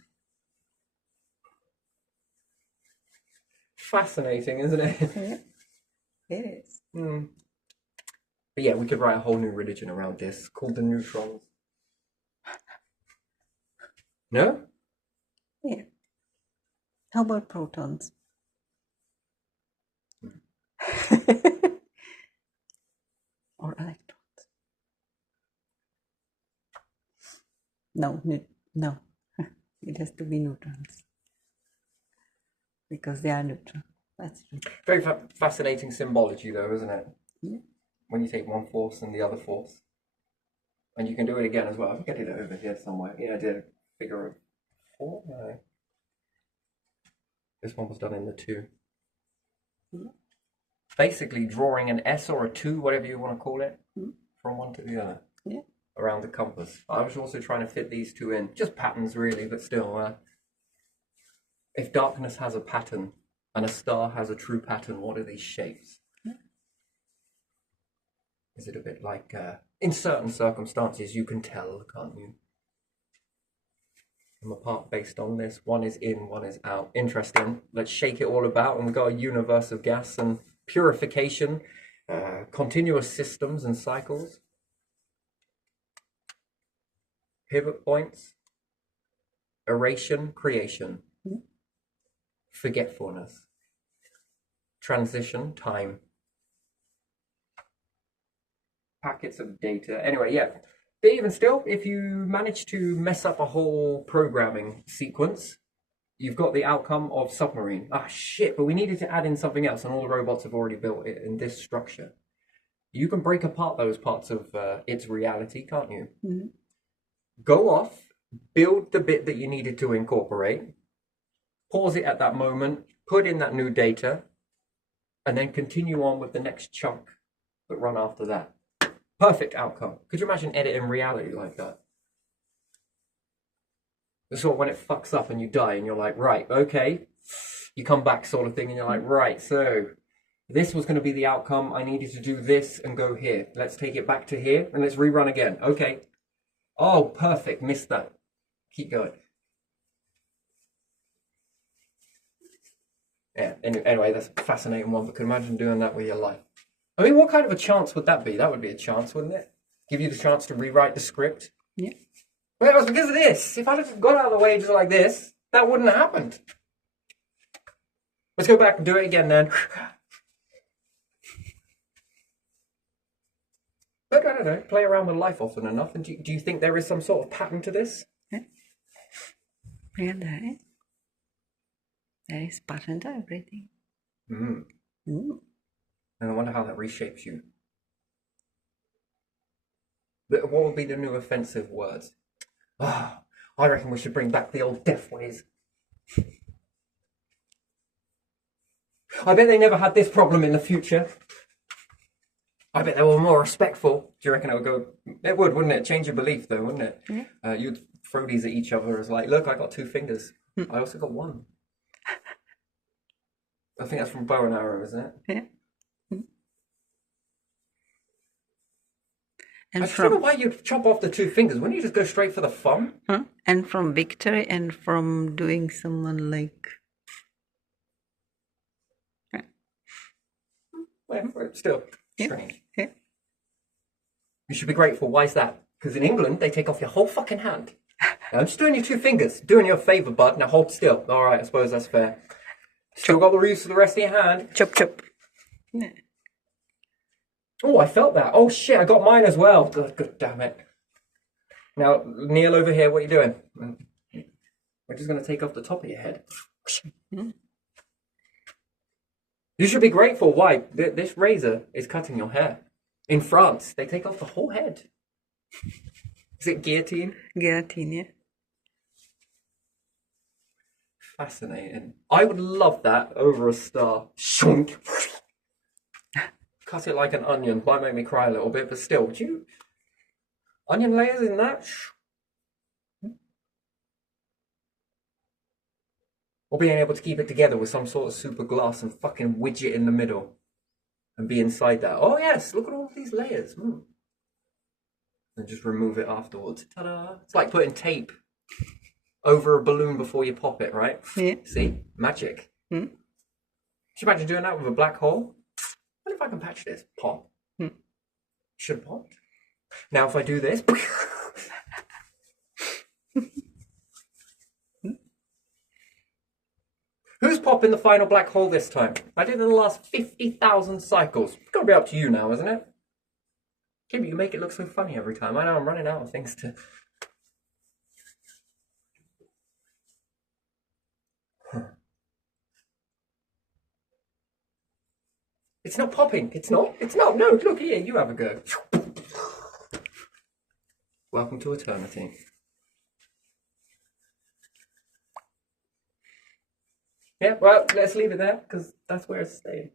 Fascinating, isn't it? Yeah. It is. But yeah, we could write a whole new religion around this called the neutrons. No? Yeah. How about protons? Or electrons? No. It has to be neutrons. Because they are neutral. That's true. Very fascinating symbology, though, isn't it? Yeah. When you take one force and the other force. And you can do it again as well. I think I did it over here somewhere. Yeah, I did a figure of 4. No. This one was done in the 2. Yeah. Basically drawing an S or a 2, whatever you want to call it, from one to the other. Yeah. Around the compass. I was also trying to fit these two in. Just patterns, really, but still. If darkness has a pattern and a star has a true pattern, what are these shapes? Yeah. Is it a bit like, in certain circumstances, you can tell, can't you? them apart based on this. One is in, one is out. Interesting. Let's shake it all about, and we've got a universe of gas and purification, continuous systems and cycles, pivot points, erasure, creation, forgetfulness, transition, time, packets of data. Anyway, yeah. But even still, if you manage to mess up a whole programming sequence, you've got the outcome of submarine. Ah, shit, but we needed to add in something else, and all the robots have already built it in this structure. You can break apart those parts of its reality, can't you? Mm-hmm. Go off, build the bit that you needed to incorporate, pause it at that moment, put in that new data, and then continue on with the next chunk that run after that. Perfect outcome. Could you imagine editing reality like that? It's sort of when it fucks up and you die and you're like, right, okay. You come back sort of thing and you're like, right, so this was going to be the outcome. I needed to do this and go here. Let's take it back to here and let's rerun again. Okay. Oh, perfect. Missed that. Keep going. Yeah, anyway, that's a fascinating one, but can imagine doing that with your life. I mean, what kind of a chance would that be? That would be a chance, wouldn't it? Give you the chance to rewrite the script. Yeah. Well, it was because of this. If I'd have got out of the way just like this, that wouldn't have happened. Let's go back and do it again then. But I don't know, play around with life often enough, and do you think there is some sort of pattern to this? Yeah, there is pattern to everything. Mm. Mm. And I wonder how that reshapes you. What would be the new offensive words? Ah, I reckon we should bring back the old death ways. I bet they never had this problem in the future. I bet they were more respectful. Do you reckon it would go? It would, wouldn't it? Change your belief, though, wouldn't it? Yeah. You'd throw these at each other as like, look, I got 2 fingers. I also got 1. I think that's from bow and arrow, isn't it? Yeah. I just don't know why you'd chop off the 2 fingers. Wouldn't you just go straight for the thumb? Huh? And from victory and from doing someone like... Well, still strange. Yeah. You should be grateful. Why is that? Because in England, they take off your whole fucking hand. I'm just doing your 2 fingers. Doing you a favour, bud. Now hold still. All right, I suppose that's fair. Still got the use of the rest of your hand. Chop, chop. Yeah. Oh, I felt that. Oh, shit, I got mine as well. Good damn it. Now, kneel over here. What are you doing? We're just going to take off the top of your head. You should be grateful. Why? This razor is cutting your hair. In France, they take off the whole head. Is it guillotine? Guillotine, yeah. Fascinating. I would love that over a star. Shunk. Cut it like an onion. Might make me cry a little bit, but still, would you? Onion layers in that? Or being able to keep it together with some sort of super glass and fucking widget in the middle. And be inside that. Oh yes, look at all these layers. And just remove it afterwards. Ta-da! It's like putting tape over a balloon before you pop it, right? Yeah. See? Magic. Could you imagine doing that with a black hole? What if I can patch this? Pop. Should have popped. Now if I do this... Who's popping the final black hole this time? I did it in the last 50,000 cycles. It's got to be up to you now, isn't it? Yeah, but you make it look so funny every time. I know I'm running out of things to... It's not popping. It's not. It's not. No, look here. You have a go. Welcome to eternity. Yeah, well, let's leave it there because that's where it's staying.